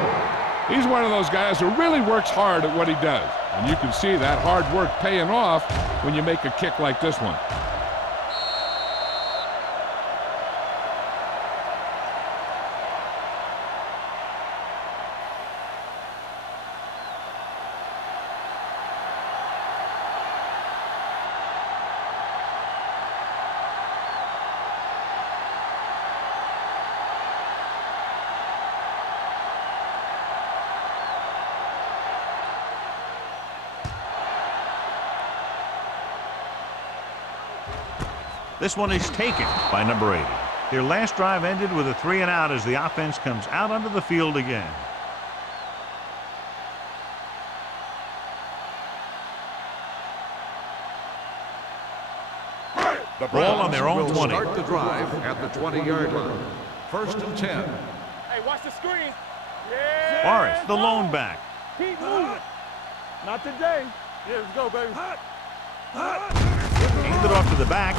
He's one of those guys who really works hard at what he does. And you can see that hard work paying off when you make a kick like this one. This one is taken by number 80. Their last drive ended with a 3-and-out as the offense comes out onto the field again. The Ball on their own will 20. Start the drive at the 20-yard line. 1st and 10. Hey, watch the screen. Yeah. Morris, the lone back. Keep moving. Not today. Yeah, let's go, baby. Handed off to the back.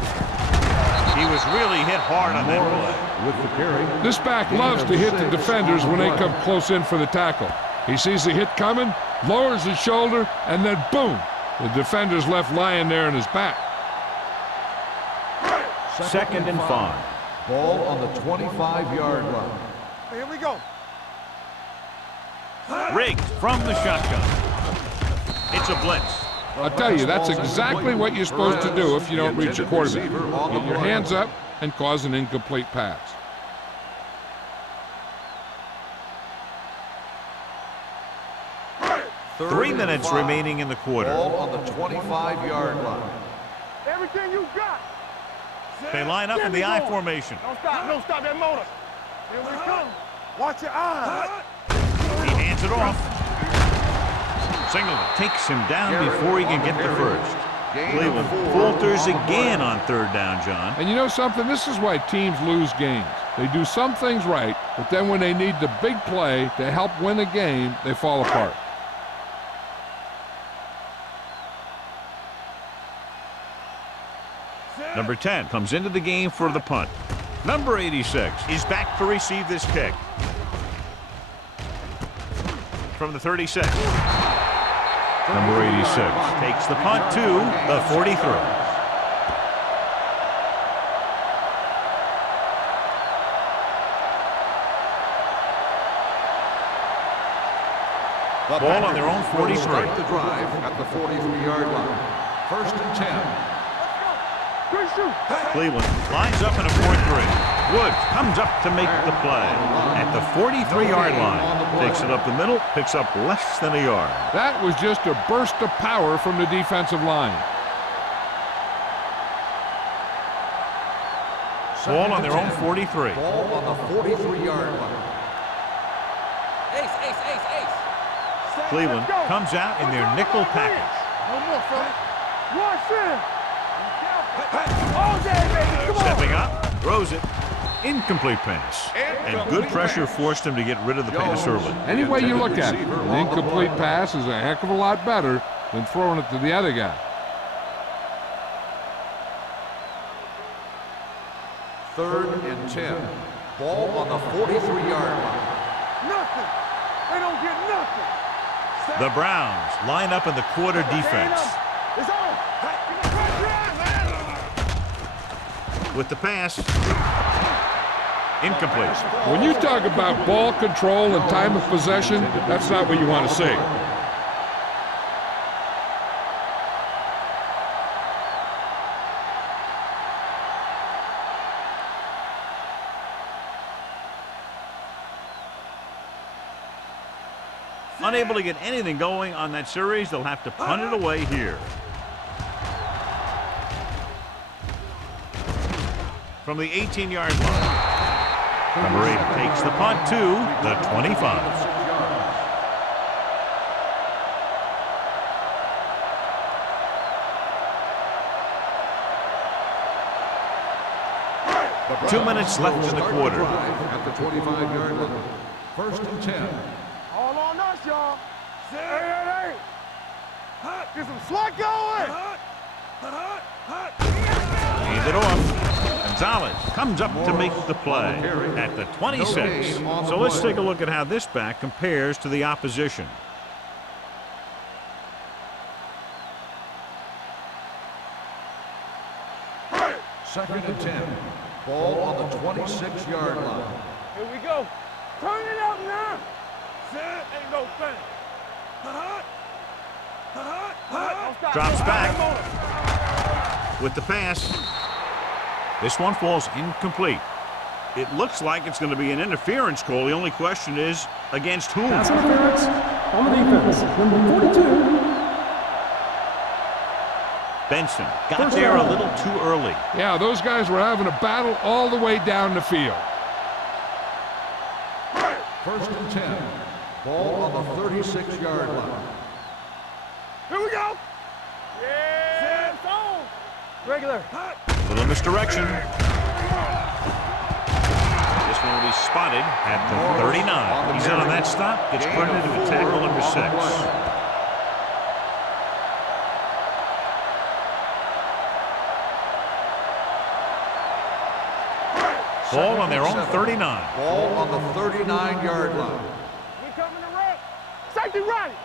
He was really hit hard on that play. With the carry. This back loves to hit the defenders when they come close in for the tackle. He sees the hit coming, lowers his shoulder, and then boom, the defender's left lying there in his back. 2nd and 5. Ball on the 25-yard line. Here we go. Riggs from the shotgun. It's a blitz. I'll tell you, that's exactly what you're supposed to do if you don't reach a quarterback. Get your hands up and cause an incomplete pass. Three minutes remaining in the quarter. Ball on the 25-yard line. Everything you got. They line up in the I formation. Don't stop that motor. Here we come. Watch your eyes. He hands it off. Singleton takes him down before he can get the first. Cleveland falters again on 3rd down, John. And you know something? This is why teams lose games. They do some things right, but then when they need the big play to help win a game, they fall apart. Number 10 comes into the game for the punt. Number 86 is back to receive this kick. From the 36. Number 86 takes the punt to the 43. Ball on their own 43. Start the drive at the 43-yard line. 1st and 10. Cleveland lines up in a 4-3. Woods comes up to make the play at the 43-yard line. Takes it up the middle, picks up less than a yard. That was just a burst of power from the defensive line. Ball on their own 43. Ball on the 43-yard line. Cleveland comes out in their nickel package. No more, fella. Watch it. All day, baby. Come on. Stepping up, throws it. Incomplete pass. And good pressure forced him to get rid of the pass early. Any way you look at it, an incomplete pass is a heck of a lot better than throwing it to the other guy. 3rd and 10. Ball on the 43-yard line. Nothing. They don't get nothing. The Browns line up in the quarter defense. It's on. With the pass. Incomplete. When you talk about ball control and time of possession, that's not what you want to see. Unable to get anything going on that series, they'll have to punt it away here. From the 18-yard line, number 8 takes the punt to the 25. Two minutes left in the quarter. At the 25-yard line. First and 10. All on us, y'all. Hey. Get some slack going. Hand it off. Gonzalez comes up to make the play at the 26. So let's take a look at how this back compares to the opposition. Second and 10. Ball on the 26-yard line. Here we go. Turn it up now. Ain't no thing. Drops back with the pass. This one falls incomplete. It looks like it's going to be an interference call. The only question is, against whom? Pass interference on the defense. Number 42. Benson got there a little too early. Yeah, those guys were having a battle all the way down the field. First and 10. Ball on the 36-yard line. Here we go. Yeah. It's on. Regular. Little misdirection. This one will be spotted at the 39. He's in on that stop. Gets credited with tackle number 6. Ball on their own 39. Ball on the 39-yard line. We coming to run. Safety right.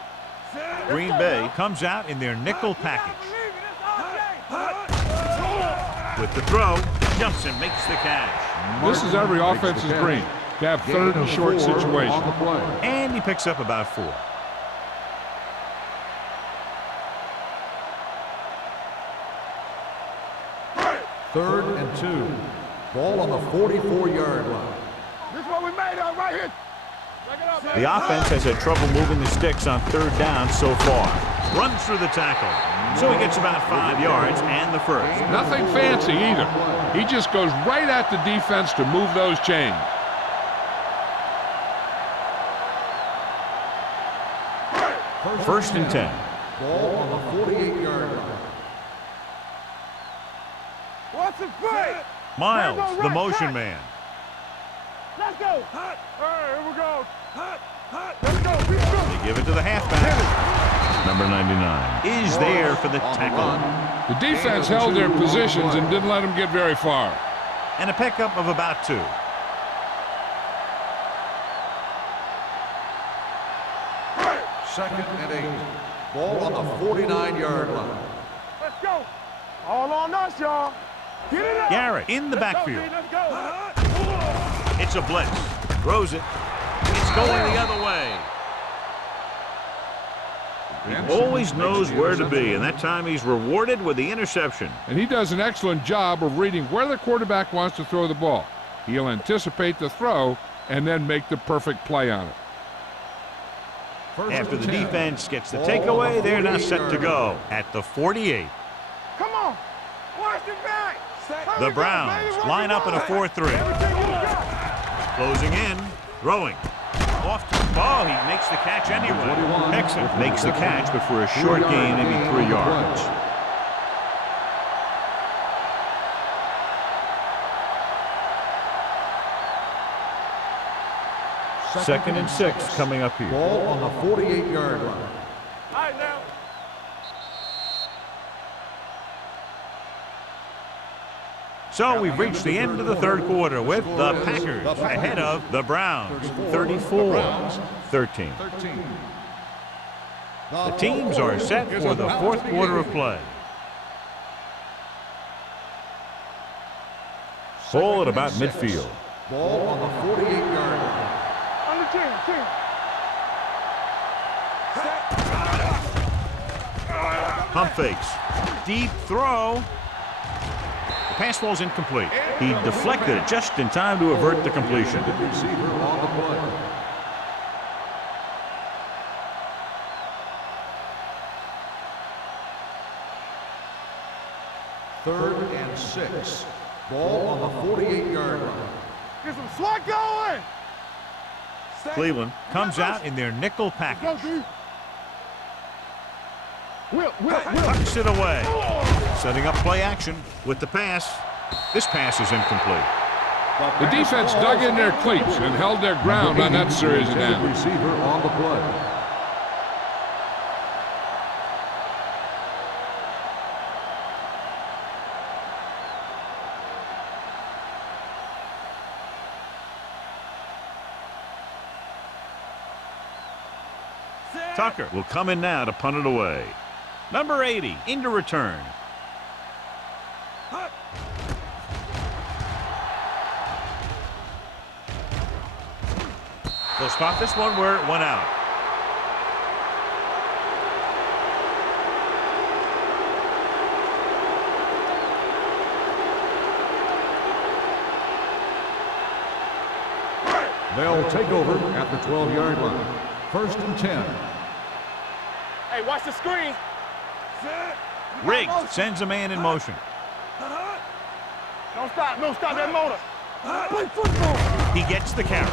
Green Bay comes out in their nickel package. With the throw, jumps and makes the catch. This is every offense's dream, to have third and short situation. And he picks up about 4. Third and 2. Ball on the 44-yard line. This is what we made of right here. Check it out, baby. The offense has had trouble moving the sticks on third down so far. Runs through the tackle. So he gets about 5 yards and the first. Nothing fancy either. He just goes right at the defense to move those chains. First and 10. Ball on the 48-yard line. What's the play? Miles, the motion man. Let's go. All right, here we go. Let's go. Let's go. They give it to the halfback. Number 99 is there for the tackle. The defense held their positions and didn't let them get very far. And a pickup of about 2. Second and 8. Ball on the 49-yard line. Let's go. All on us, y'all. Get it up. Garrett in the backfield. Let's go. It's a blitz. Throws it. It's going the other way. He always knows where to be, and that time he's rewarded with the interception. And he does an excellent job of reading where the quarterback wants to throw the ball. He'll anticipate the throw and then make the perfect play on it. After the defense gets the takeaway, they're now set to go at the 48. Come on. Watch the back. The Browns line up in a 4-3. Closing in, throwing. Off to the ball, he makes the catch anyway. Mixon makes the catch, but for a short gain, maybe 3 yards. Second and 6 coming up here. Ball on the 48-yard line. All right, now. So we've reached the end of the third quarter with the Packers ahead of the Browns, 34-13. The teams are set for the fourth quarter of play. Ball at about midfield. Ball on the 48-yard line. On the 10. Pump fakes. Deep throw. The pass falls incomplete. He deflected it just in time to avert the completion. Receiver on the play. Third and 6. Ball on the 48-yard line. Get some swat going. Cleveland comes out in their nickel package. Tucks it away. Setting up play action with the pass. This pass is incomplete. The defense dug in their cleats and held their ground on that series of downs. Receiver on the play. Tucker will come in now to punt it away. Number 80 into return. They'll spot this one where it went out. They'll take over at the 12-yard line. First and 10. Hey, watch the screen. Riggs sends a man in motion. Don't stop that motor. Play football. He gets the carry.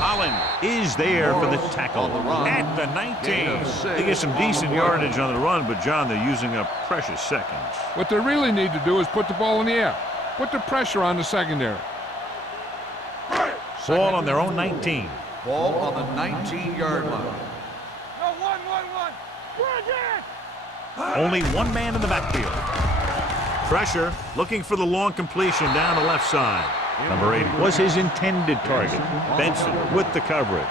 Holland is there for the tackle at the 19. They get some decent yardage on the run, but John, they're using up precious seconds. What they really need to do is put the ball in the air. Put the pressure on the secondary. Ball on their own 19. Ball on the 19-yard line. No, one. Bring it. Only one man in the backfield. Pressure, looking for the long completion down the left side. Number 8 was his intended target. Benson with the coverage.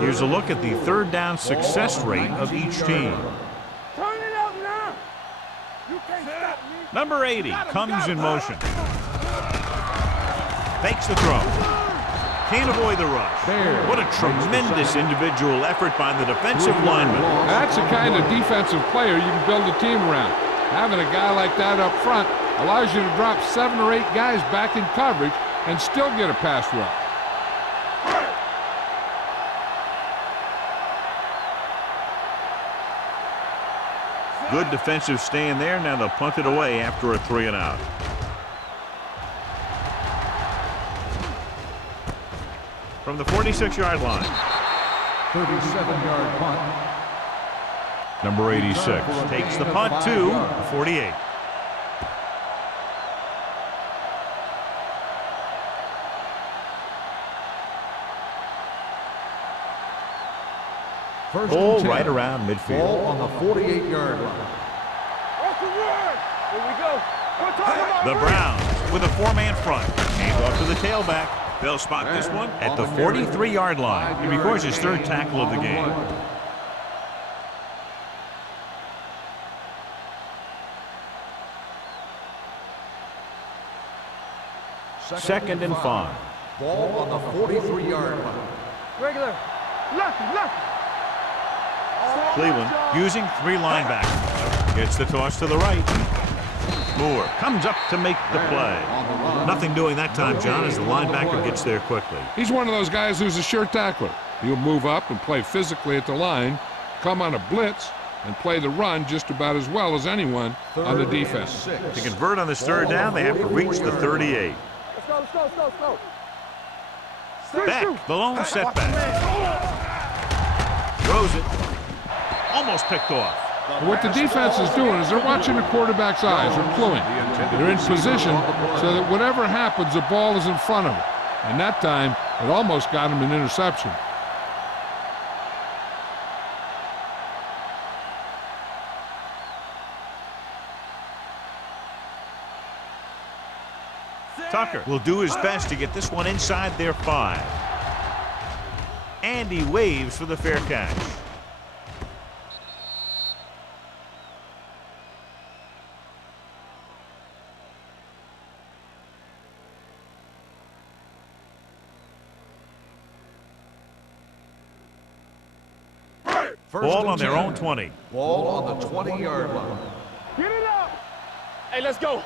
Here's a look at the third down success rate of each team. Turn it out now. You can't stop me. Number 80 comes in motion. Fakes the throw. Can't avoid the rush. What a tremendous individual effort by the defensive lineman. That's the kind of defensive player you can build a team around. Having a guy like that up front allows you to drop 7 or 8 guys back in coverage and still get a pass rush. Good defensive stand there. Now they'll punt it away after a 3 and out. From the 46-yard line. 37-yard punt. Number 86 takes the punt to the 48. Ball right around midfield. Ball on the 48-yard line. Off the run. Here we go. The Browns with a 4-man front. Hands off to the tailback. They'll spot this one at the 43-yard line. He records his 3rd tackle of the game. Second and 5. Ball on the 43-yard line. Regular. Lefty. Cleveland using 3 linebackers. Gets the toss to the right. Moore comes up to make the play. Nothing doing that time, John, as the linebacker gets there quickly. He's one of those guys who's a sure tackler. He'll move up and play physically at the line, come on a blitz, and play the run just about as well as anyone on the defense. To convert on this 3rd down, they have to reach the 38. Let's go. Beck, the lone setback. Throws it. Almost picked off. What the defense is doing is they're watching the quarterback's eyes. They're cluing. They're in position so that whatever happens, the ball is in front of them. And that time, it almost got him an interception. Tucker will do his best to get this one inside their 5. And he waves for the fair catch. Ball on their own 20. Ball on the 20-yard line. Get it up. Hey, let's go.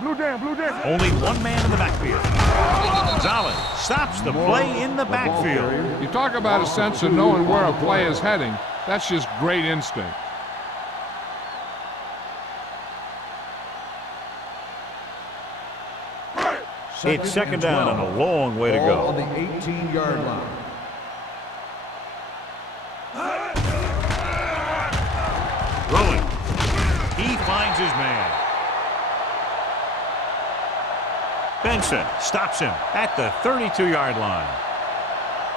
Blue down, blue down. Only one man in the backfield. Gonzalez stops the play in the backfield. You talk about a sense of knowing where a play is heading. That's just great instinct. It's second down and a long way to Ball on go. the 18-yard line. Rolling. He finds his man. Benson stops him at the 32-yard line.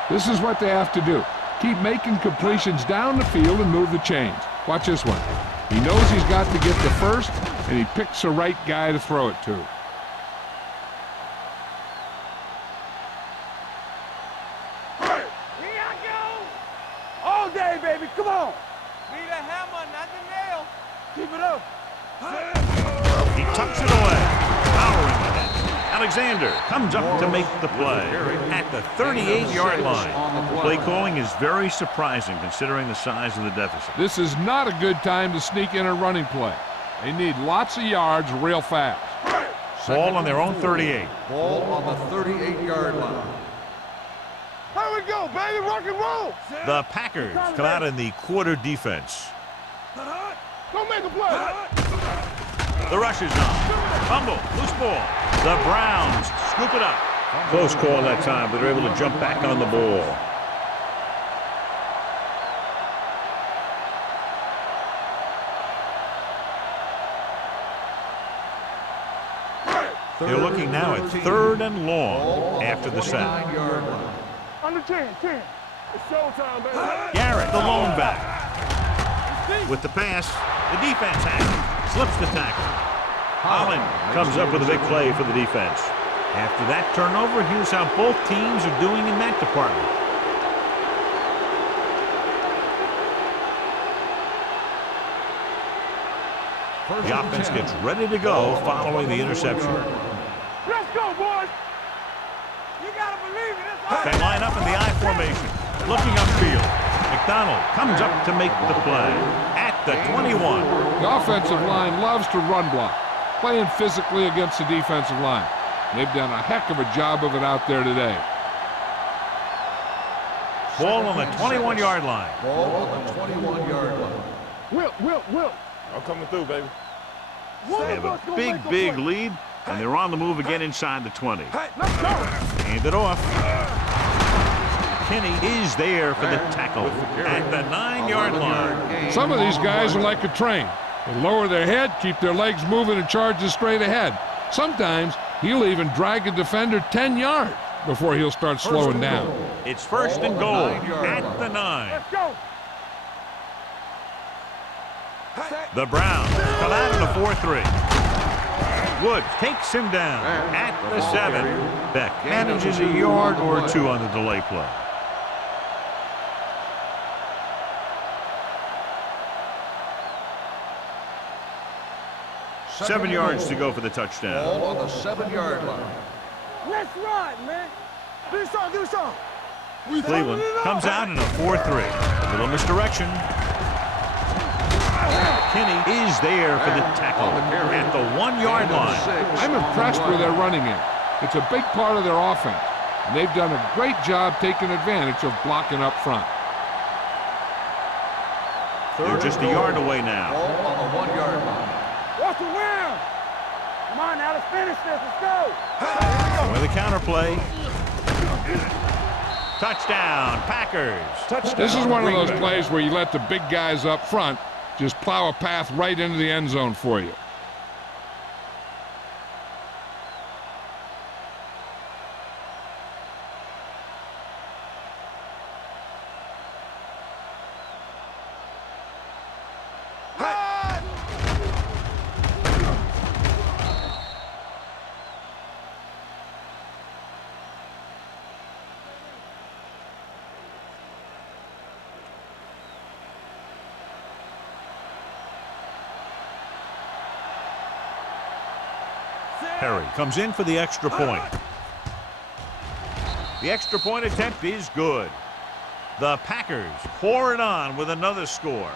This is what they have to do. Keep making completions down the field and move the chains. Watch this one. He knows he's got to get the first, and he picks the right guy to throw it to. Here I go. All day, baby. Come on. Need a hammer, not the nail. Keep it up. He tucks it away. Powering with it. Alexander comes up to make the play at the 38-yard line. Play calling is very surprising considering the size of the deficit. This is not a good time to sneak in a running play. They need lots of yards real fast. Ball on their own 38. Ball on the 38-yard line. Here we go, baby. Rock and roll. The Packers come out in the quarter defense. Go make a play. The rush is on. Fumble, loose ball. The Browns scoop it up. Close call that time, but they're able to jump back on the ball. They're looking now at 3rd and long after the sack. 9-yard line. Under 10. It's showtime, baby. Garrett, the lone back. With the pass, the defense has it. Slips the tackle. Holland comes up with a big play for the defense. After that turnover, here's how both teams are doing in that department. The offense gets ready to go following the interception. Let's go, boys. You gotta believe it. They line up in the I formation, looking upfield. McDonald comes up to make the play at the 21. The offensive line loves to run block, playing physically against the defensive line. They've done a heck of a job of it out there today. Ball on the 21-yard line. Ball on the 21-yard line. Wilt. I'm coming through, baby. They have a big lead, and they're on the move again inside the 20. Hey, let's go. Hand it off. Kenny is there for the tackle at the 9-yard line. Some of these guys are like a train. They lower their head, keep their legs moving, and charge straight ahead. Sometimes he'll even drag a defender 10 yards before he'll start slowing down. It's 1st and goal at the 9. Let's go. The Browns come out in a 4-3. Woods takes him down at the 7. Beck manages a yard or two on the delay play. Seven yards to go for the touchdown. Ball on the 7-yard line. Let's ride, man. Do something. Cleveland comes out in a 4-3. Little misdirection. Kenny is there for the tackle at the 1-yard line. I'm impressed with their running game. It's a big part of their offense, and they've done a great job taking advantage of blocking up front. They're just a yard away now. Ball on the 1-yard line. Watch the win. Come on now, let's finish this. Let's go. With a counter play. Touchdown, Packers. This is one of those plays where you let the big guys up front just plow a path right into the end zone for you. Perry comes in for the extra point. The extra point attempt is good. The Packers pour it on with another score.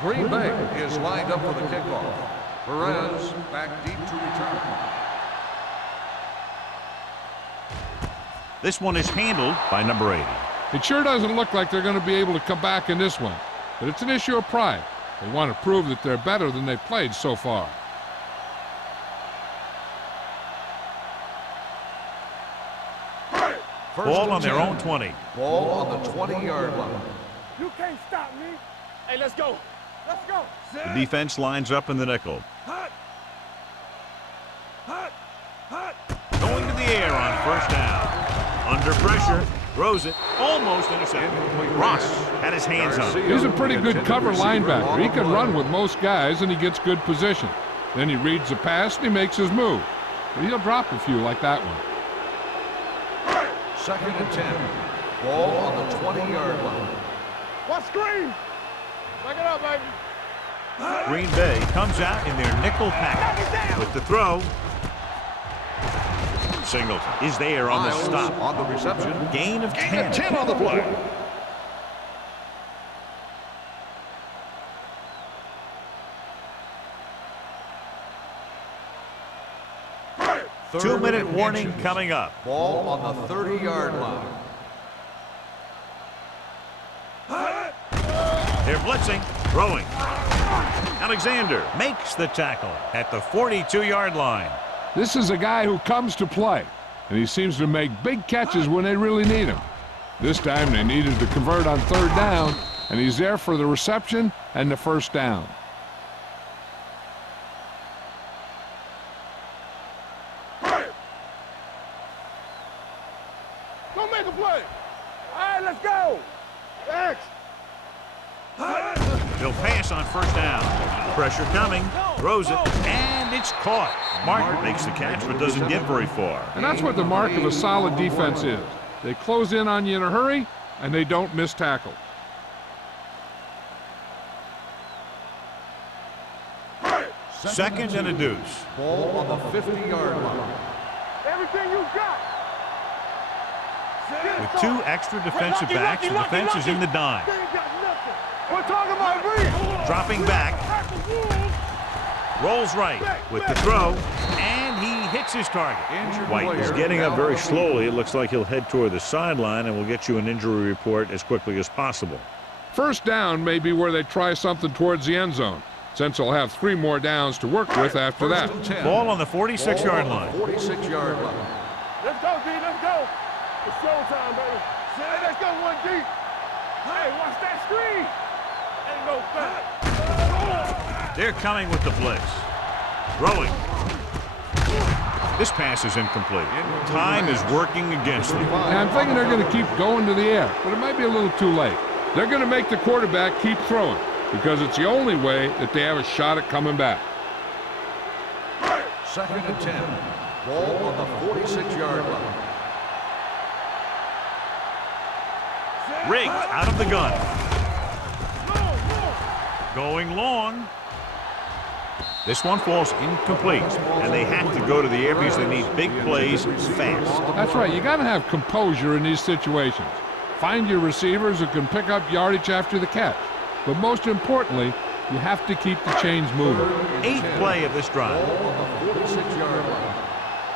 Green Bay is lined up for the kickoff. Perez back deep to return. This one is handled by number 80. It sure doesn't look like they're going to be able to come back in this one, but it's an issue of pride. They want to prove that they're better than they've played so far. Ball on their own 20. Ball on the 20-yard line. You can't stop me. Hey, let's go. Let's go. The defense lines up in the nickel. Hut. Hut. Hut. Going to the air on first down. Under pressure. Throws it. Almost intercepted. Ross had his hands on it. He's a pretty good cover linebacker. He can run with most guys, and he gets good position. Then he reads the pass, and he makes his move. But he'll drop a few like that one. 2nd and 10. Ball on the 20-yard line. What screen? Back it up, baby. Green Bay comes out in their nickel package. With the throw. Singleton is there on the stop. On the reception. Gain of 10. 10 on the play. Two-minute warning coming up. Ball on the 30-yard line. They're blitzing, throwing. Alexander makes the tackle at the 42-yard line. This is a guy who comes to play, and he seems to make big catches when they really need him. This time they needed to convert on 3rd down, and he's there for the reception and the first down. Don't make a play. All right, let's go. X. They'll pass on first down. Pressure coming, throws it, and it's caught. Martin makes the catch but doesn't get very far. And that's what the mark of a solid defense is. They close in on you in a hurry, and they don't miss tackle. Second and a deuce. Ball on the 50-yard line. Everything you got. With 2 extra defensive backs, the defense is in the dime. They ain't got nothing. We're talking about reach. Dropping back, rolls right with the throw, and he hits his target. White is getting up very slowly. It looks like he'll head toward the sideline, and we'll get you an injury report as quickly as possible. First down may be where they try something towards the end zone, since they'll have 3 more downs to work with after that. Ball on the 46-yard line. 46-yard line. Let's go, D. Let's go. It's showtime, baby. Hey, let's go 1 deep. Hey, watch that screen. Ain't no back. They're coming with the blitz. Throwing. This pass is incomplete. Time is working against them. And I'm thinking they're going to keep going to the air, but it might be a little too late. They're going to make the quarterback keep throwing because it's the only way that they have a shot at coming back. 2nd and 10. Ball on the 46-yard line. Riggs out of the gun. Going long. This one falls incomplete, and they have to go to the air because they need big plays fast. That's right. You got to have composure in these situations. Find your receivers who can pick up yardage after the catch. But most importantly, you have to keep the chains moving. 8th play of this drive. Ball on the 46-yard line.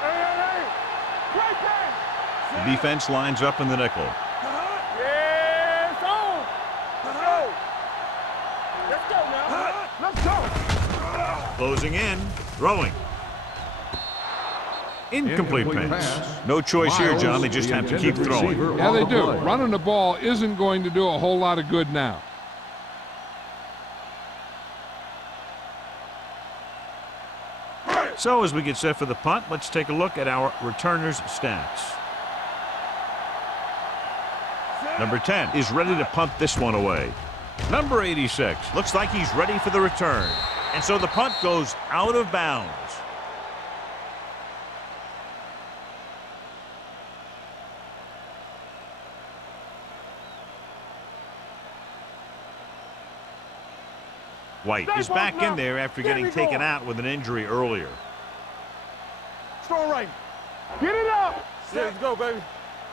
Hey, great pass. The defense lines up in the nickel. Yeah, it's on. Let's go. Let's go now. Let's go. Closing in, throwing. Incomplete pass. No choice here, John. They just have to keep throwing. Yeah, they do. Running the ball isn't going to do a whole lot of good now. So as we get set for the punt, let's take a look at our returners' stats. Number 10 is ready to punt this one away. Number 86 looks like he's ready for the return. And so the punt goes out of bounds. White is back in there after getting taken out with an injury earlier. Strong right. Get it up. Let's go, baby.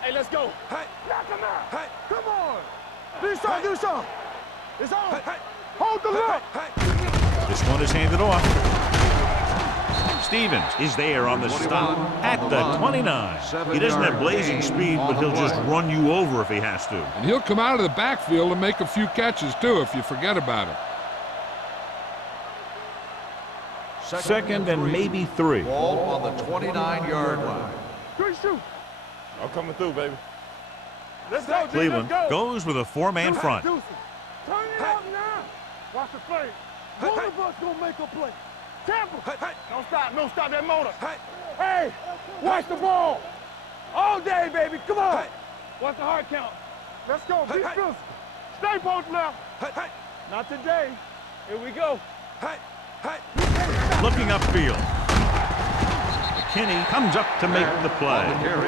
Hey, let's go. Hey. Knock him out. Hey. Come on. Do something. Do something. It's on. Hey. Hold the look. This one is handed off. Stevens is there on the stop at the 29. He doesn't have blazing speed, but he'll just run you over if he has to. And he'll come out of the backfield and make a few catches, too, if you forget about it. Second and maybe 3. Ball on the 29-yard line. Good shoot. I'm coming through, baby. Let's go, G. Cleveland Let's go. goes with a 4-man front. Turn it up now. Watch the play. One of us gonna make a play. Tampa. Don't stop. Don't stop that motor. Hey, watch the ball. All day, baby. Come on. Watch the hard count. Let's go. Be physical. Stay posted now. Not today. Here we go. Looking upfield. McKinney comes up to make the play.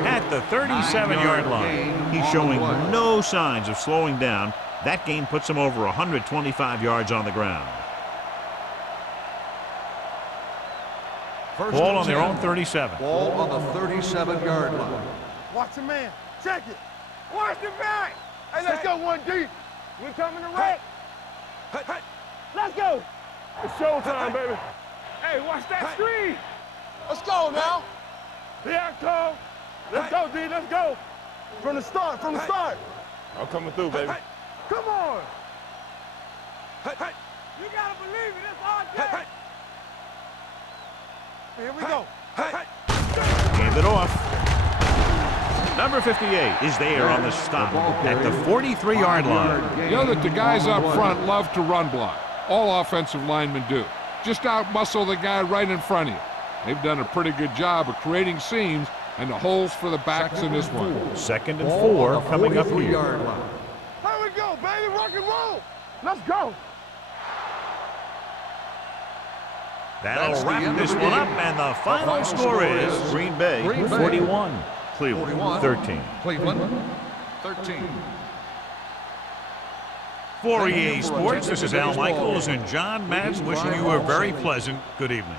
At the 37-yard line. He's showing no signs of slowing down. That gain puts him over 125 yards on the ground. Ball on their own 37. Ball on the 37-yard line. Watch the man. Check it. Watch the back. Hey, let's go one deep. We're coming to right. Let's go. It's showtime, baby. Hey, watch that screen. Let's go now. Here I come. Let's go, D. Let's go. From the start. From the start. I'm coming through, baby. Come on. You gotta believe it. It's hard day. Here we go. Hand it off. Number 58 is there on the stop at the 43-yard line. You know that the guys up front love to run block. All offensive linemen do. Just out-muscle the guy right in front of you. They've done a pretty good job of creating seams and the holes for the backs in this one. 2nd and 4 coming up here. Here we go, baby. Rock and roll. Let's go. That'll wrap this one up, and the final score is Green Bay 41, Cleveland 13. Cleveland 13. For EA Sports, this is Al Michaels and John Madden wishing you a very pleasant good evening.